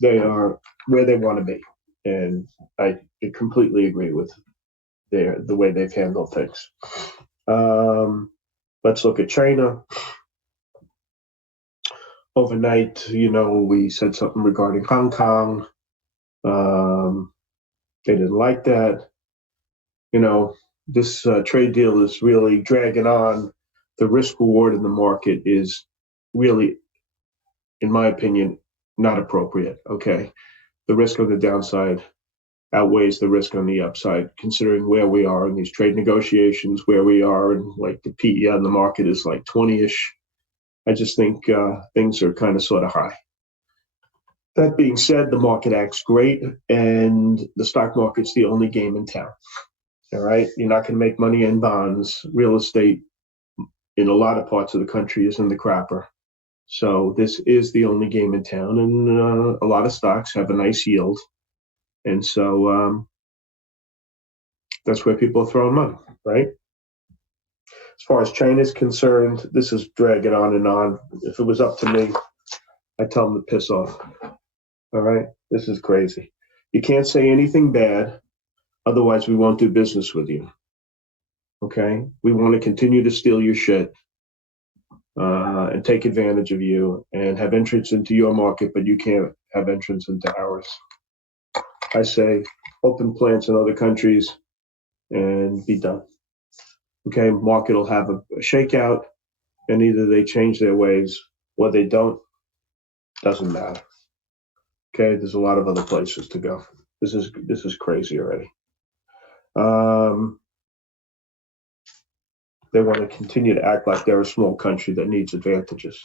they are where they want to be, and I completely agree with the way they've handled things. Let's look at China. Overnight, we said something regarding Hong Kong. They didn't like that. This trade deal is really dragging on. The risk reward in the market is really, in my opinion, not appropriate. Okay. The risk on the downside outweighs the risk on the upside, considering where we are in these trade negotiations, where we are, and like the PE on the market is like 20-ish. I just think things are kind of sort of high. That being said, the market acts great, and the stock market's the only game in town. All right, you're not going to make money in bonds. Real estate in a lot of parts of the country is in the crapper. So this is the only game in town, and a lot of stocks have a nice yield. And so that's where people are throwing money, right? As far as China is concerned, this is dragging on and on. If it was up to me, I'd tell them to piss off. All right, this is crazy. You can't say anything bad. Otherwise, we won't do business with you. Okay? We want to continue to steal your shit and take advantage of you and have entrance into your market, but you can't have entrance into ours. I say open plants in other countries and be done. Okay? Market will have a shakeout, and either they change their ways or they don't. Doesn't matter. Okay? There's a lot of other places to go. This is crazy already. They want to continue to act like they're a small country that needs advantages.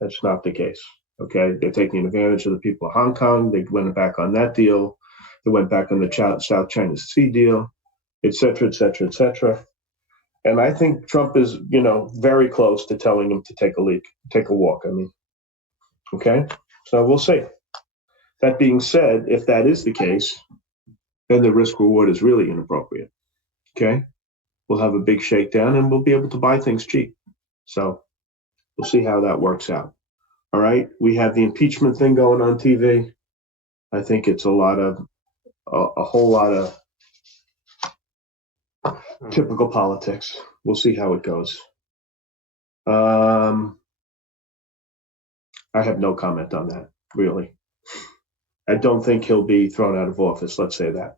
That's not the case. Okay, they're taking advantage of the people of Hong Kong. They went back on that deal. They went back on the South China Sea deal, et cetera, et cetera, et cetera. And I think Trump is, very close to telling them to take a walk. Okay, so we'll see. That being said, if that is the case, then the risk reward is really inappropriate. Okay, we'll have a big shakedown and we'll be able to buy things cheap. So we'll see how that works out. All right, we have the impeachment thing going on TV. I think it's a whole lot of typical politics. We'll see how it goes. I have no comment on that, really. I don't think he'll be thrown out of office, let's say that.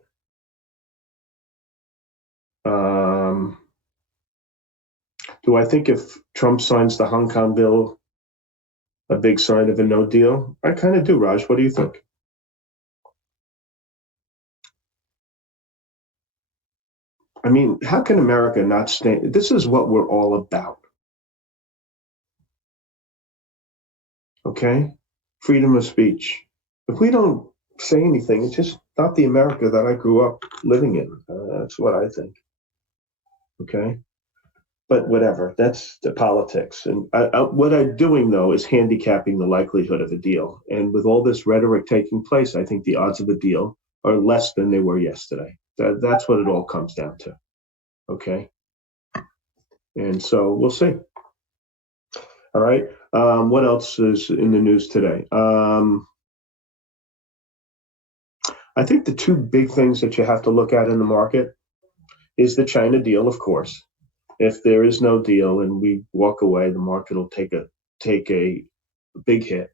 Do I think if Trump signs the Hong Kong bill, a big sign of a no deal? I kind of do, Raj. What do you think? I mean, how can America not stand? This is what we're all about. Okay? Freedom of speech. If we don't say anything, it's just not the America that I grew up living in. That's what I think. Okay? But whatever, that's the politics. And what I'm doing, though, is handicapping the likelihood of a deal. And with all this rhetoric taking place, I think the odds of a deal are less than they were yesterday. That's what it all comes down to. Okay? And so we'll see. All right. What else is in the news today? I think the two big things that you have to look at in the market is the China deal, of course. If there is no deal and we walk away, the market will take a big hit.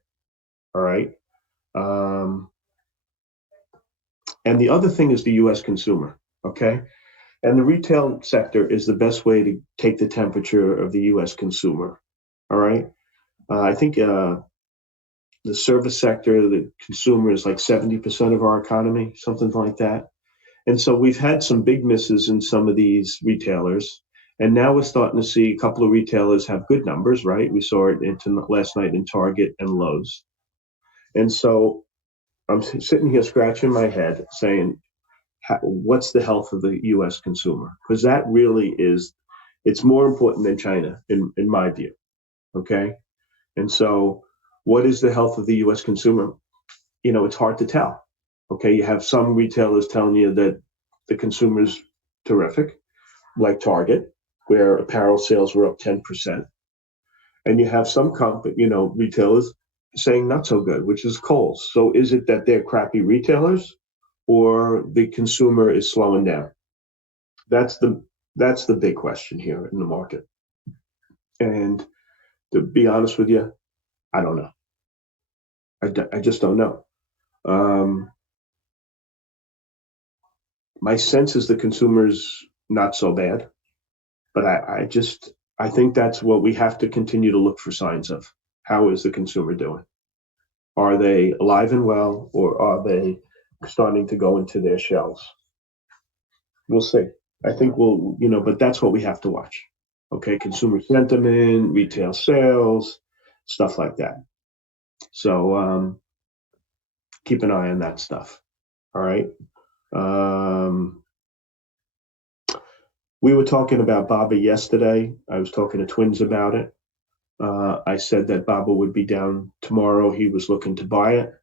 All right. And the other thing is the U.S. consumer. Okay. And the retail sector is the best way to take the temperature of the U.S. consumer. All right. I think the service sector, the consumer is like 70% of our economy, something like that. And so we've had some big misses in some of these retailers. And now we're starting to see a couple of retailers have good numbers, right? We saw it last night in Target and Lowe's. And so I'm sitting here scratching my head saying, what's the health of the U.S. consumer? Because that really it's more important than China in my view. Okay. And so what is the health of the U.S. consumer? It's hard to tell. Okay. You have some retailers telling you that the consumer's terrific, like Target, where apparel sales were up 10%. And you have some retailers saying not so good, which is Kohl's. So is it that they're crappy retailers or the consumer is slowing down? That's the big question here in the market. And to be honest with you, I don't know. I just don't know. My sense is the consumer's not so bad, but I think that's what we have to continue to look for signs of. How is the consumer doing? Are they alive and well, or are they starting to go into their shells? We'll see. I think but that's what we have to watch. Okay, consumer sentiment, retail sales, stuff like that. So keep an eye on that stuff. All right. We were talking about BABA yesterday. I was talking to Twins about it. I said that BABA would be down tomorrow. He was looking to buy it.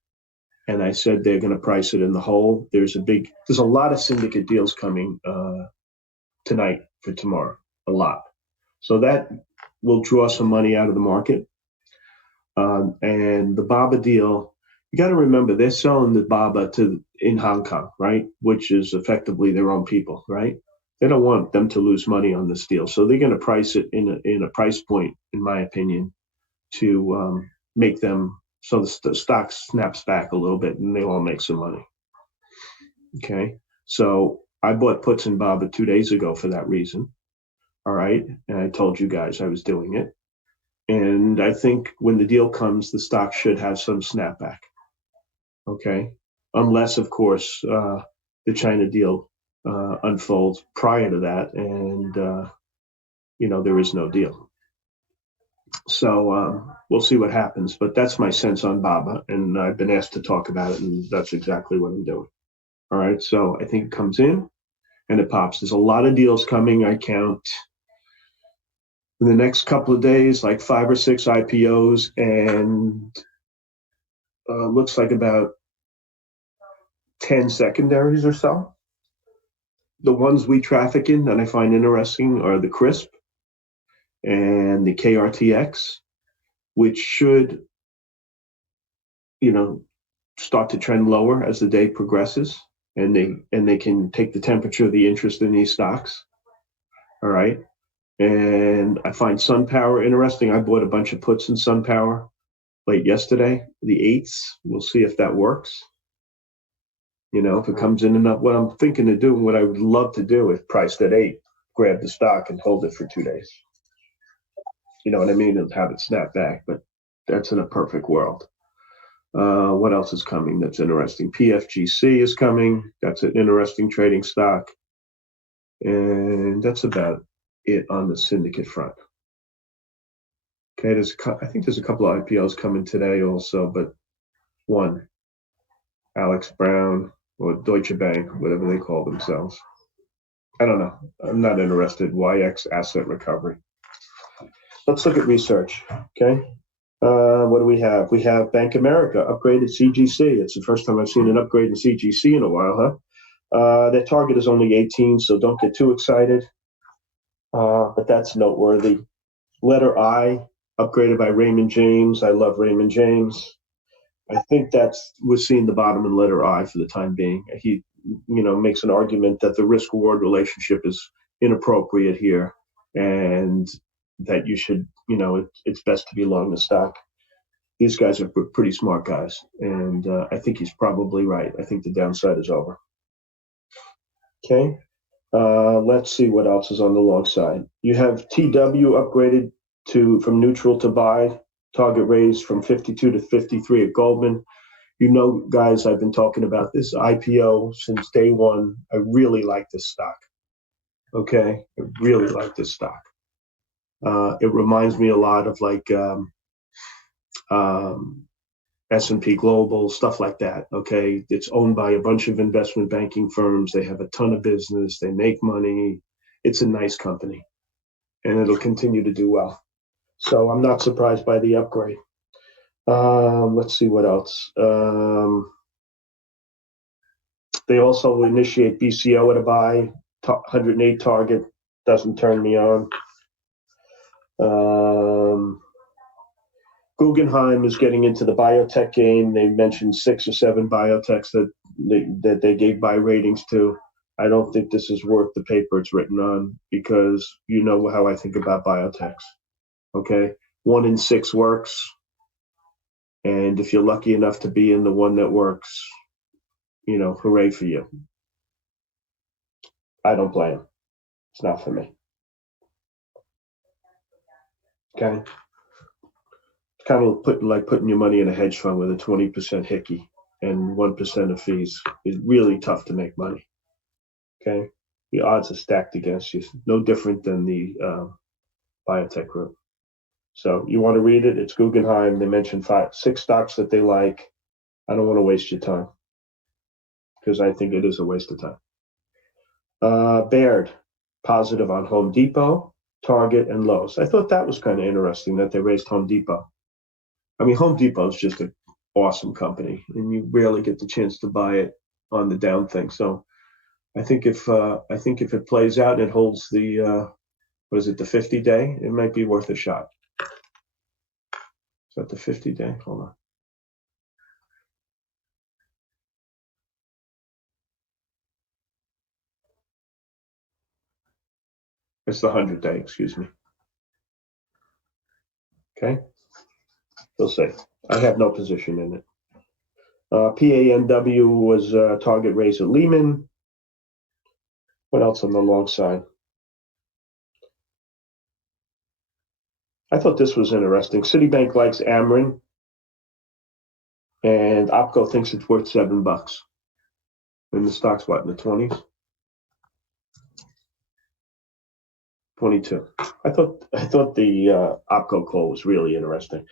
And I said they're going to price it in the hole. There's a lot of syndicate deals coming tonight for tomorrow, a lot. So that will draw some money out of the market. And the BABA deal, you got to remember, they're selling the BABA in Hong Kong, right? Which is effectively their own people, right? They don't want them to lose money on this deal. So they're going to price it in a price point, in my opinion, to make them so the stock snaps back a little bit and they'll all make some money. Okay. So I bought puts in BABA 2 days ago for that reason. All right. And I told you guys I was doing it. And I think when the deal comes, the stock should have some snapback. Okay. Unless, of course, the China deal unfolds prior to that and, there is no deal. So we'll see what happens. But that's my sense on BABA, and I've been asked to talk about it, and that's exactly what I'm doing. All right. So I think it comes in and it pops. There's a lot of deals coming. I count in the next couple of days, like 5 or 6 IPOs, and looks like about 10 secondaries or so. The ones we traffic in that I find interesting are the CRISP and the KRTX, which should, start to trend lower as the day progresses, and they can take the temperature of the interest in these stocks. All right. And I find SunPower interesting. I bought a bunch of puts in SunPower late yesterday, the 8s. We'll see if that works. If it comes in enough. What I'm thinking of doing, what I would love to do is priced at 8, grab the stock and hold it for 2 days. You know what I mean? And have it snap back. But that's in a perfect world. What else is coming that's interesting? PFGC is coming. That's an interesting trading stock. And that's about it on the syndicate front. Okay, I think there's a couple of IPOs coming today also, but one, Alex Brown or Deutsche Bank, whatever they call themselves. I don't know. I'm not interested. YX Asset Recovery. Let's look at research. Okay. What do we have? We have Bank America upgraded CGC. It's the first time I've seen an upgrade in CGC in a while, huh? Their target is only 18, so don't get too excited. But that's noteworthy. Letter I, upgraded by Raymond James. I love Raymond James. I think we're seeing the bottom in letter I for the time being. He, makes an argument that the risk-reward relationship is inappropriate here, and that you should, it's best to be long the stock. These guys are pretty smart guys, and I think he's probably right. I think the downside is over. Okay, let's see what else is on the long side. You have TW upgraded from neutral to buy, target raised from 52 to 53 at Goldman. Guys, I've been talking about this IPO since day one. I really like this stock. Okay, I really like this stock. It reminds me a lot of like S&P Global, stuff like that. Okay, it's owned by a bunch of investment banking firms. They have a ton of business. They make money. It's a nice company, and it'll continue to do well. So I'm not surprised by the upgrade. Let's see what else. They also initiate BCO at a buy. 108 target doesn't turn me on. Guggenheim is getting into the biotech game. They mentioned 6 or 7 biotechs that they gave buy ratings to. I don't think this is worth the paper it's written on, because you know how I think about biotechs. Okay, 1 in 6 works, and if you're lucky enough to be in the one that works, hooray for you. I don't blame them. It's not for me. Okay. It's kind of putting your money in a hedge fund with a 20% hickey and 1% of fees. It's really tough to make money. Okay. The odds are stacked against you. No different than the biotech group. So you want to read it? It's Guggenheim. They mentioned 6 stocks that they like. I don't want to waste your time, because I think it is a waste of time. Baird, positive on Home Depot, Target, and Lowe's. I thought that was kind of interesting that they raised Home Depot. I mean, Home Depot is just an awesome company, and you rarely get the chance to buy it on the down thing. So I think if it plays out and it holds the the 50-day, it might be worth a shot. Is that the 50-day? Hold on. It's the 100-day, excuse me. Okay. We'll see. I have no position in it. PANW was target raise at Lehman. What else on the long side? I thought this was interesting. Citibank likes Ameren, and OPCO thinks it's worth $7. And the stock's what, in the 20s? 22. I thought the OPCO call was really interesting.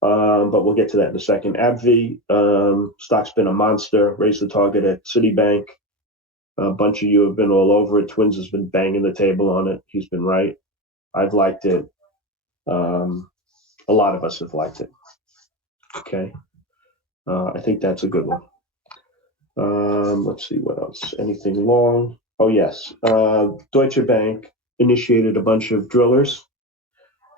But we'll get to that in a second. AbbVie, stock's been a monster, raised the target at Citibank. A bunch of you have been all over it. Twins has been banging the table on it. He's been right. I've liked it. A lot of us have liked it. Okay. I think that's a good one. Let's see what else. Anything long? Oh, yes. Deutsche Bank initiated a bunch of drillers.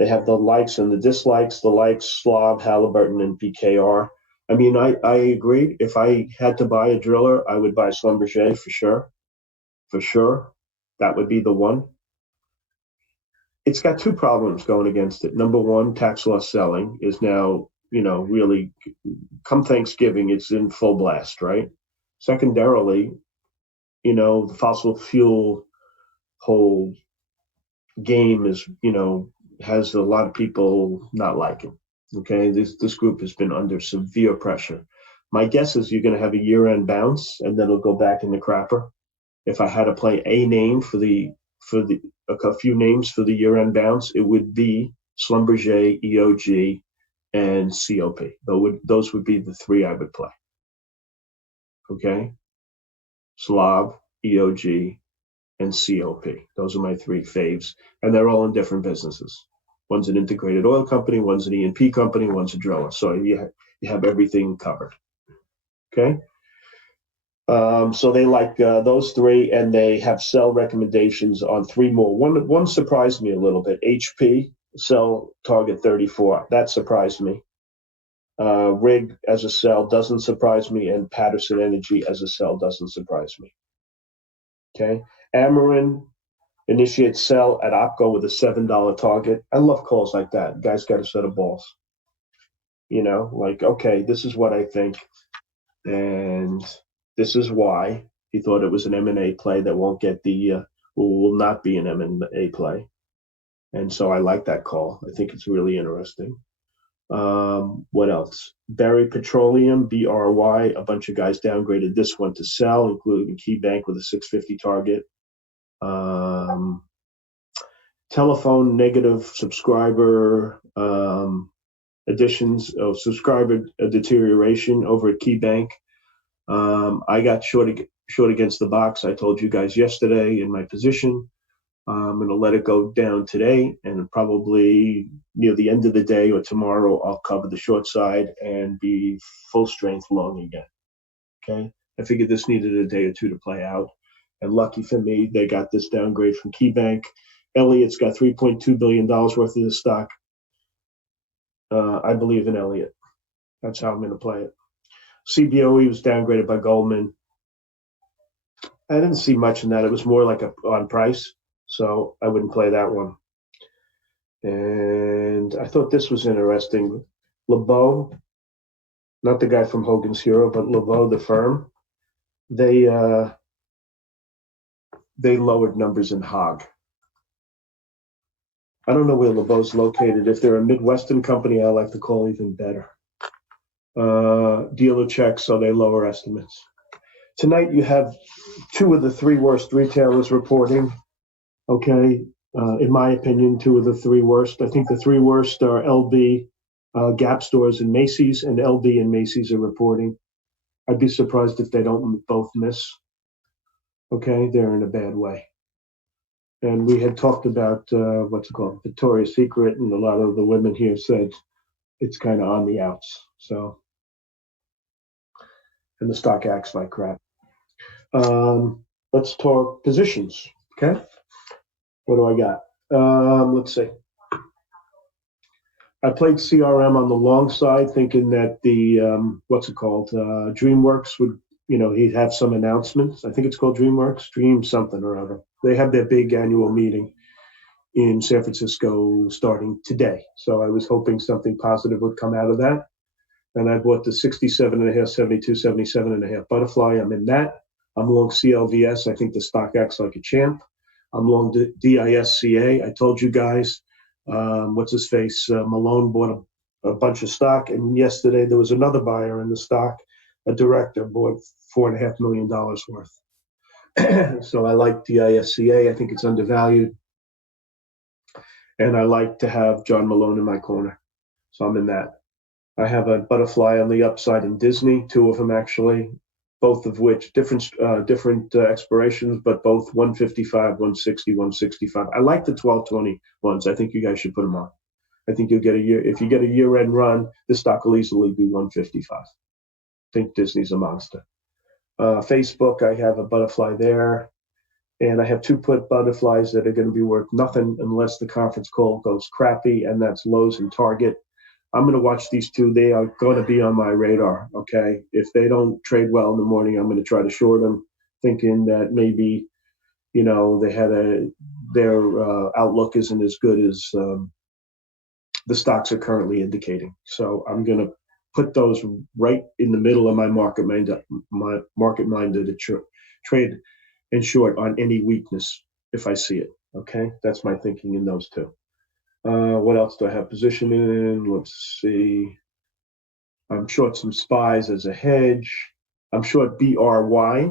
They have the likes and the dislikes. The likes, Slav, Halliburton, and PKR. I mean, I agree. If I had to buy a driller, I would buy Schlumberger for sure. For sure. That would be the one. It's got two problems going against it. Number one, tax loss selling is now, really, come Thanksgiving, it's in full blast, right? Secondarily, the fossil fuel whole game is, has a lot of people not liking. Okay, this group has been under severe pressure. My guess is you're going to have a year-end bounce, and then it'll go back in the crapper. If I had to play a name a few names for the year-end bounce, it would be Schlumberger, EOG, and COP. Those would be the three I would play. Okay, Slav, EOG, and COP. Those are my three faves, and they're all in different businesses. One's an integrated oil company, one's an E&P company, one's a driller. So you have everything covered. Okay. So they like those three, and they have sell recommendations on three more. One surprised me a little bit. HP sell target 34. That surprised me. Rig as a sell doesn't surprise me, and Patterson Energy as a sell doesn't surprise me. Okay. Amarin initiate sell at OPCO with a $7 target. I love calls like that. Guys got a set of balls. Okay, this is what I think, and this is why. He thought it was an M&A play that won't get will not be an M&A play, and so I like that call. I think it's really interesting. What else? Berry Petroleum, BRY. A bunch of guys downgraded this one to sell, including KeyBank with a 650 target. Telephone negative subscriber additions of subscriber deterioration over at KeyBank. I got short against the box. I told you guys yesterday in my position. I'm going to let it go down today, and probably near the end of the day or tomorrow, I'll cover the short side and be full strength long again. Okay. I figured this needed a day or two to play out. And lucky for me, they got this downgrade from KeyBank. Elliott's got $3.2 billion worth of this stock. I believe in Elliott. That's how I'm going to play it. CBOE was downgraded by Goldman. I didn't see much in that. It was more like on price, so I wouldn't play that one. And I thought this was interesting. LeBeau, not the guy from Hogan's Hero, but LeBeau, the firm, they lowered numbers in Hog. I don't know where LeBeau's located. If they're a Midwestern company, I like to call even better. Dealer checks, so they lower estimates. Tonight you have two of the three worst retailers reporting. Okay, in my opinion, two of the three worst. I think the three worst are LB, Gap stores, and Macy's, and LB and Macy's are reporting. I'd be surprised if they don't both miss. Okay, they're in a bad way. And we had talked about Victoria's Secret, and a lot of the women here said it's kind of on the outs. So, and the stock acts like crap. Let's talk positions. Okay, what do I got? Let's see. I played CRM on the long side, thinking that the DreamWorks would, he'd have some announcements. I think it's called DreamWorks, Dream something or other. They have their big annual meeting in San Francisco starting today. So I was hoping something positive would come out of that. And I bought the 67.5, 72, 77.5 butterfly. I'm in that. I'm long CLVS. I think the stock acts like a champ. I'm long DISCA. I told you guys, what's his face? Malone bought a bunch of stock. And yesterday there was another buyer in the stock. A director bought $4.5 million worth. So I like DISCA. I think it's undervalued. And I like to have John Malone in my corner. So I'm in that. I have a butterfly on the upside in Disney, two of them actually, both of which different expirations, but both 155, 160, 165. I like the 1220 ones. I think you guys should put them on. I think you'll get a year. If you get a year-end run, this stock will easily be 155. I think Disney's a monster. Facebook, I have a butterfly there. And I have two put butterflies that are going to be worth nothing unless the conference call goes crappy, and that's Lowe's and Target. I'm going to watch these two. They are going to be on my radar, okay? If they don't trade well in the morning, I'm going to try to short them, thinking that maybe, they had their outlook isn't as good as the stocks are currently indicating. So I'm going to put those right in the middle of my market-minded trade and short on any weakness if I see it, okay? That's my thinking in those two. What else do I have position in? Let's see. I'm short some SPYs as a hedge. I'm short BRY.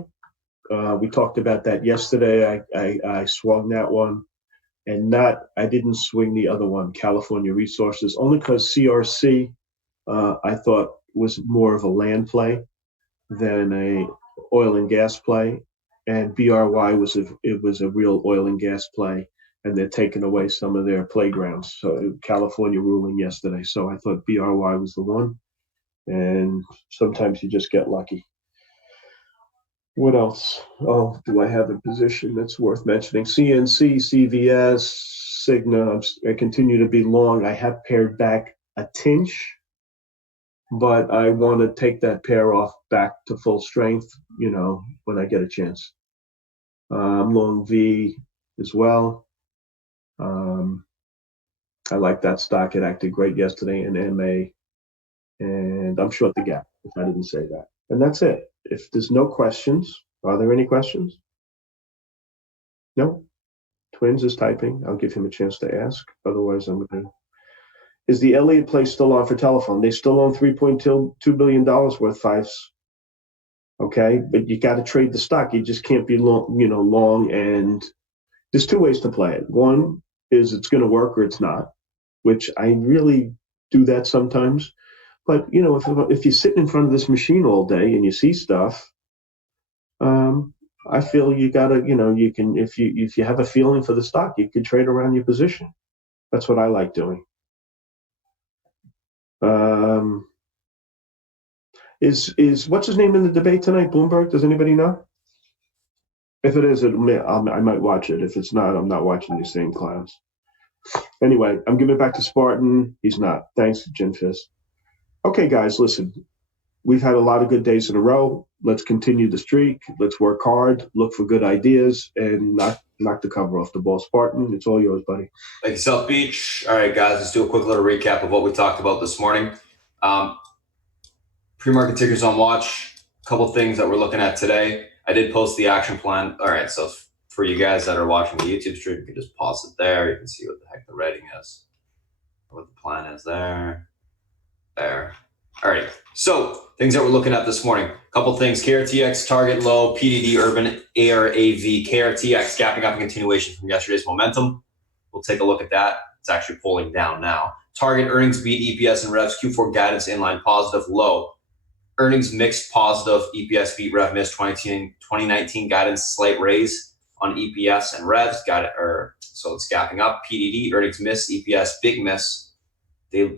We talked about that yesterday. I swung that one, and I didn't swing the other one, California Resources, only because CRC I thought was more of a land play than a oil and gas play, and BRY was a real oil and gas play. And they're taking away some of their playgrounds. So California ruling yesterday. So I thought BRY was the one. And sometimes you just get lucky. What else? Oh, do I have a position that's worth mentioning? CNC, CVS, Cigna. I continue to be long. I have pared back a tinch, but I want to take that pair off back to full strength, when I get a chance. I'm long V as well. I like that stock. It acted great yesterday in MA, and I'm short the gap if I didn't say that. And that's it. If there's no questions, are there any questions? No? Twins is typing. I'll give him a chance to ask. Otherwise, I'm going to. Is the Elliott play still on for telephone? They still own $3.2 billion worth fives. Okay, but you got to trade the stock. You just can't be long. And there's two ways to play it. One is it's going to work or it's not, which I really do that sometimes. But, if you're sitting in front of this machine all day and you see stuff, I feel you got to, you can, if you have a feeling for the stock, you can trade around your position. That's what I like doing. Is what's his name in the debate tonight? Bloomberg? Does anybody know? If it is, I might watch it. If it's not, I'm not watching these same clowns. Anyway, I'm giving it back to Spartan. He's not. Thanks, Gin Fist. Okay, guys, listen. We've had a lot of good days in a row. Let's continue the streak. Let's work hard, look for good ideas, and knock the cover off the ball. Spartan, it's all yours, buddy. Thank you, South Beach. All right, guys, let's do a quick little recap of what we talked about this morning. Pre-market tickers on watch. A couple things that we're looking at today. I did post the action plan. All right, so for you guys that are watching the YouTube stream, you can just pause it there. You can see what the heck the rating is, what the plan is there. There. All right. So things that we're looking at this morning. A couple things. KRTX, target low, PDD, urban, ARAV, KRTX, gapping up in continuation from yesterday's momentum. We'll take a look at that. It's actually pulling down now. Target earnings beat, EPS and revs, Q4 guidance inline, positive, low. Earnings mixed, positive, EPS beat, rev miss, 2019 guidance, slight raise on EPS and revs. So it's gapping up. PDD, earnings miss, EPS, big miss. They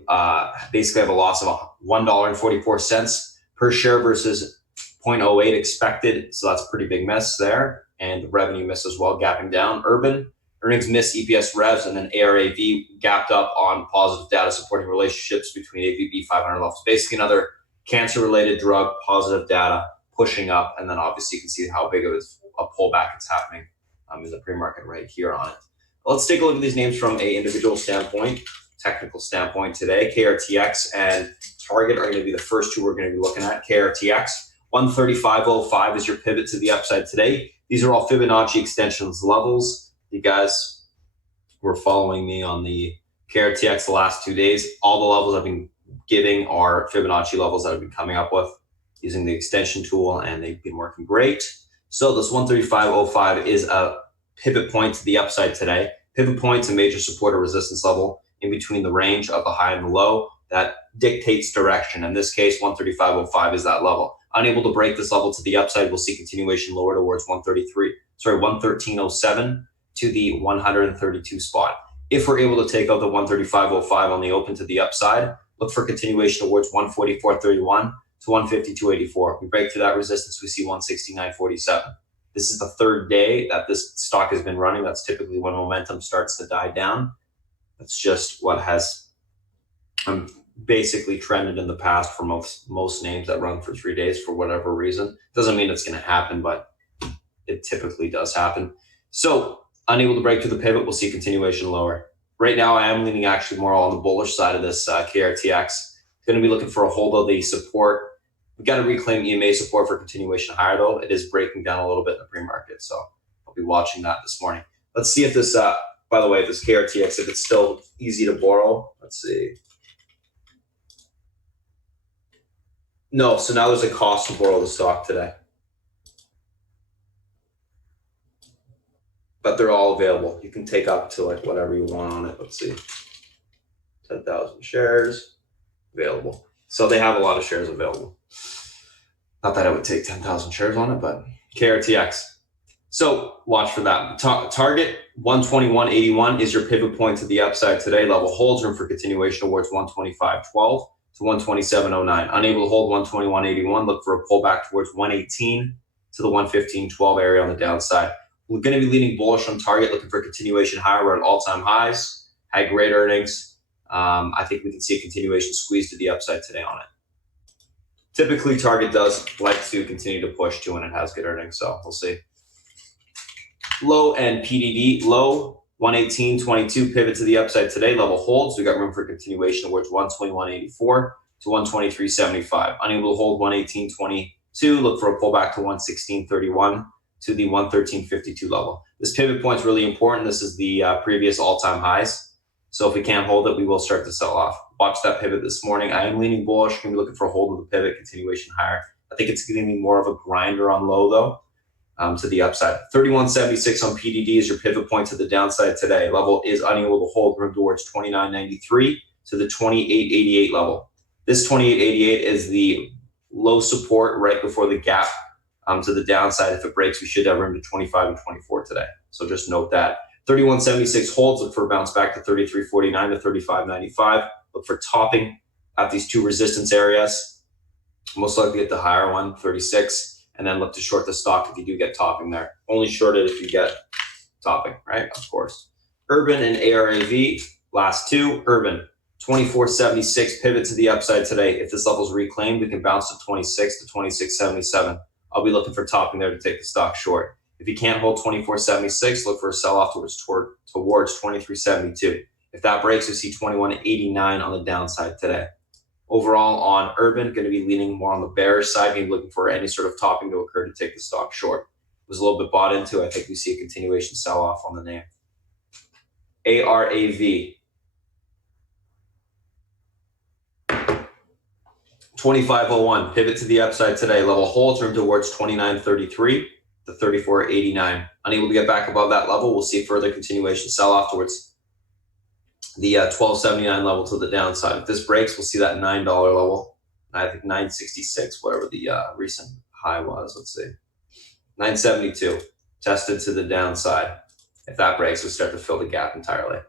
basically have a loss of $1.44 per share versus 0.08 expected. So that's a pretty big miss there. And the revenue miss as well, gapping down. Urban, earnings miss, EPS revs, and then ARAV gapped up on positive data supporting relationships between AVB 500 levels. Basically another cancer-related drug, positive data pushing up. And then obviously you can see how big of a pullback it's happening in the pre-market right here on it. Let's take a look at these names from an individual standpoint. Technical standpoint today. KRTX and Target are going to be the first two we're going to be looking at. KRTX 135.05 is your pivot to the upside today. These are all Fibonacci extensions levels. You guys were following me on the KRTX the last 2 days. All the levels I've been giving are Fibonacci levels that I've been coming up with using the extension tool, and they've been working great. So this 135.05 is a pivot point to the upside today. Pivot point to major support or resistance level in between the range of the high and the low that dictates direction. In this case, 135.05 is that level. Unable to break this level to the upside, we'll see continuation lower towards 113.07 to the 132 spot. If we're able to take out the 135.05 on the open to the upside, look for continuation towards 144.31 to 152.84. We break through that resistance, we see 169.47. This is the third day that this stock has been running. That's typically when momentum starts to die down. That's just what has basically trended in the past for most names that run for 3 days for whatever reason. Doesn't mean it's going to happen, but it typically does happen. So unable to break through the pivot, we'll see continuation lower. Right now, I am leaning actually more on the bullish side of this KRTX. Going to be looking for a hold of the support. We've got to reclaim EMA support for continuation higher, though. It is breaking down a little bit in the pre-market, so I'll be watching that this morning. Let's see if this, by the way, this KRTX, if it's still easy to borrow. Let's see. No, so now there's a cost to borrow the stock today. But they're all available. You can take up to like whatever you want on it. Let's see. 10,000 shares available. So they have a lot of shares available. Not that I would take 10,000 shares on it, but KRTX. So watch for that. Target 121.81 is your pivot point to the upside today. Level holds room for continuation towards 125.12 to 127.09. Unable to hold 121.81, look for a pullback towards 118 to the 115.12 area on the downside. We're going to be leaning bullish on target, looking for continuation higher. We're at all-time highs, had great earnings. I think we can see a continuation squeeze to the upside today on it. Typically, target does like to continue to push to when it has good earnings, so we'll see. Low and PDD, low 118.22, pivot to the upside today. Level holds. We got room for continuation towards 121.84 to 123.75. Unable to hold 118.22, look for a pullback to 116.31 to the 113.52 level. This pivot point is really important. This is the previous all-time highs. So if we can't hold it, we will start to sell off. Watch that pivot this morning. I am leaning bullish. Going to be looking for a hold of the pivot, continuation higher. I think it's going to be more of a grinder on low, though, to the upside. 31.76 on PDD is your pivot point to the downside today. Level is unable to hold, room towards 29.93 to the 28.88 level. This 28.88 is the low support right before the gap to the downside. If it breaks, we should have room to 25 and 24 today. So just note that. 31.76 holds, look for a bounce back to 33.49 to 35.95. Look for topping at these two resistance areas. Most likely at the higher one, 36, and then look to short the stock if you do get topping there. Only short it if you get topping, right? Of course. Urban and ARAV, last two. Urban, 24.76, pivot to the upside today. If this level is reclaimed, we can bounce to 26 to 26.77. I'll be looking for topping there to take the stock short. If you can't hold 24.76, look for a sell-off towards 23.72. If that breaks, we see 21.89 on the downside today. Overall, on Urban, going to be leaning more on the bearish side, maybe looking for any sort of topping to occur to take the stock short. It was a little bit bought into. I think we see a continuation sell-off on the name. ARAV. 25.01, pivot to the upside today. Level holds, room towards 29.33 to 34.89. Unable to get back above that level, we'll see further continuation sell-off towards the 12.79 level to the downside. If this breaks, we'll see that $9 level. I think 9.66, whatever the recent high was. Let's see. 9.72, tested to the downside. If that breaks, we'll start to fill the gap entirely.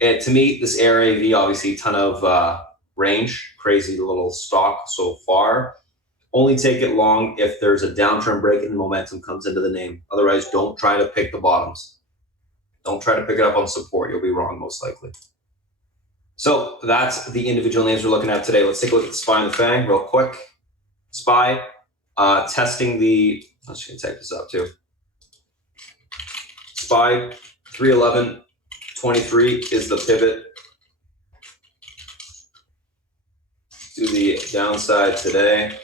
And to me, this ARAV, obviously a ton of range, crazy little stock so far. Only take it long if there's a downtrend break and momentum comes into the name. Otherwise, don't try to pick the bottoms. Don't try to pick it up on support. You'll be wrong most likely. So that's the individual names we're looking at today. Let's take a look at the SPY and the FANG real quick. SPY, testing the, I'm just going to type this up too. SPY 311.23 is the pivot to the downside today.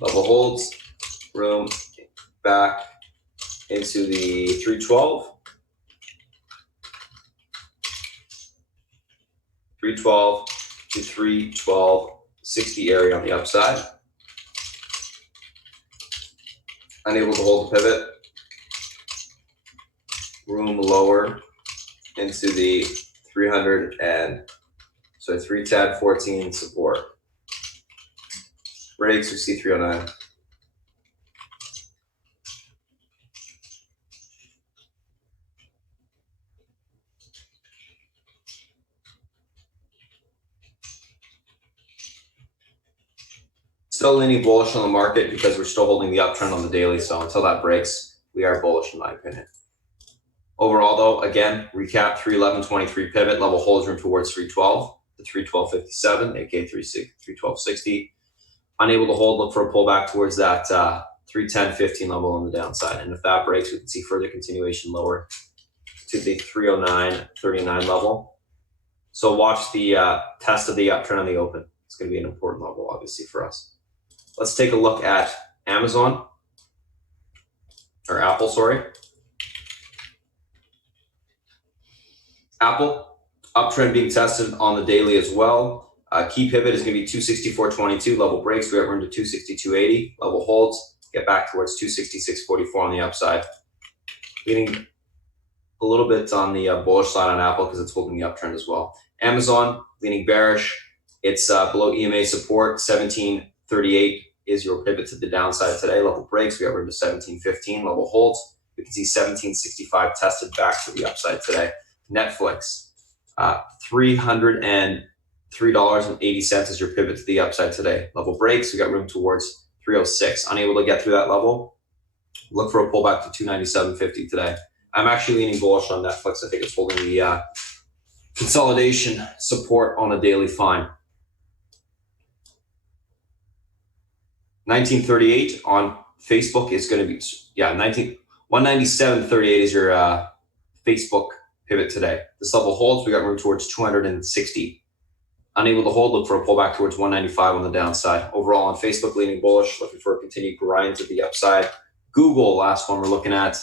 Level holds, room back into the 312. 312 to 312.60 area on the upside. Unable to hold the pivot. Room lower into the 310.14 support. Breaks, we see 309. Still leaning bullish on the market because we're still holding the uptrend on the daily. So until that breaks, we are bullish in my opinion. Overall though, again, recap 311.23 pivot, level holds room towards 312 to 312.57, aka 312.60. Unable to hold, look for a pullback towards that 310.15 level on the downside. And if that breaks, we can see further continuation lower to the 309.39 level. So watch the test of the uptrend on the open. It's going to be an important level, obviously, for us. Let's take a look at Amazon, or Apple, sorry. Apple, uptrend being tested on the daily as well. Key pivot is going to be 264.22. Level breaks, we have room to 262.80. Level holds, get back towards 266.44 on the upside. Leaning a little bit on the bullish side on Apple because it's holding the uptrend as well. Amazon, leaning bearish. It's below EMA support. 17.38 is your pivot to the downside today. Level breaks, we have room to 17.15. Level holds, we can see 17.65 tested back to the upside today. Netflix, $303.80 is your pivot to the upside today. Level breaks, we got room towards 306. Unable to get through that level, look for a pullback to 297.50 today. I'm actually leaning bullish on Netflix. I think it's holding the consolidation support on a daily fine. 1938 on Facebook is going to be, 197.38 is your Facebook pivot today. This level holds, we got room towards 260. Unable to hold, look for a pullback towards 195 on the downside. Overall on Facebook, leaning bullish, looking for a continued grind to the upside. Google, last one we're looking at,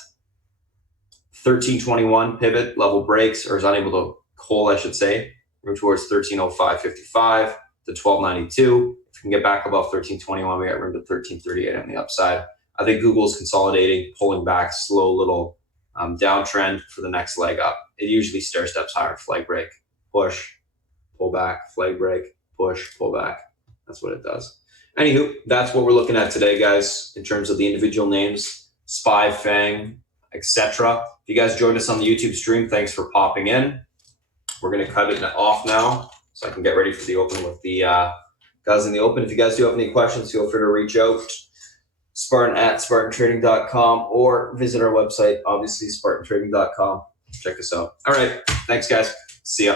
1321 pivot, level breaks, or is unable to hold, I should say. Room towards 1305.55 to 1292. If we can get back above 1321, we got room to 1338 on the upside. I think Google's consolidating, pulling back, slow little downtrend for the next leg up. It usually stair steps higher, flag break, push, pull back, flag break, push, pull back. That's what it does. Anywho, that's what we're looking at today, guys, in terms of the individual names, SPY, FANG, etc. If you guys joined us on the YouTube stream, thanks for popping in. We're going to cut it off now so I can get ready for the open with the guys in the open. If you guys do have any questions, feel free to reach out. Spartan at spartantrading.com or visit our website, obviously, spartantrading.com. Check us out. All right. Thanks, guys. See ya.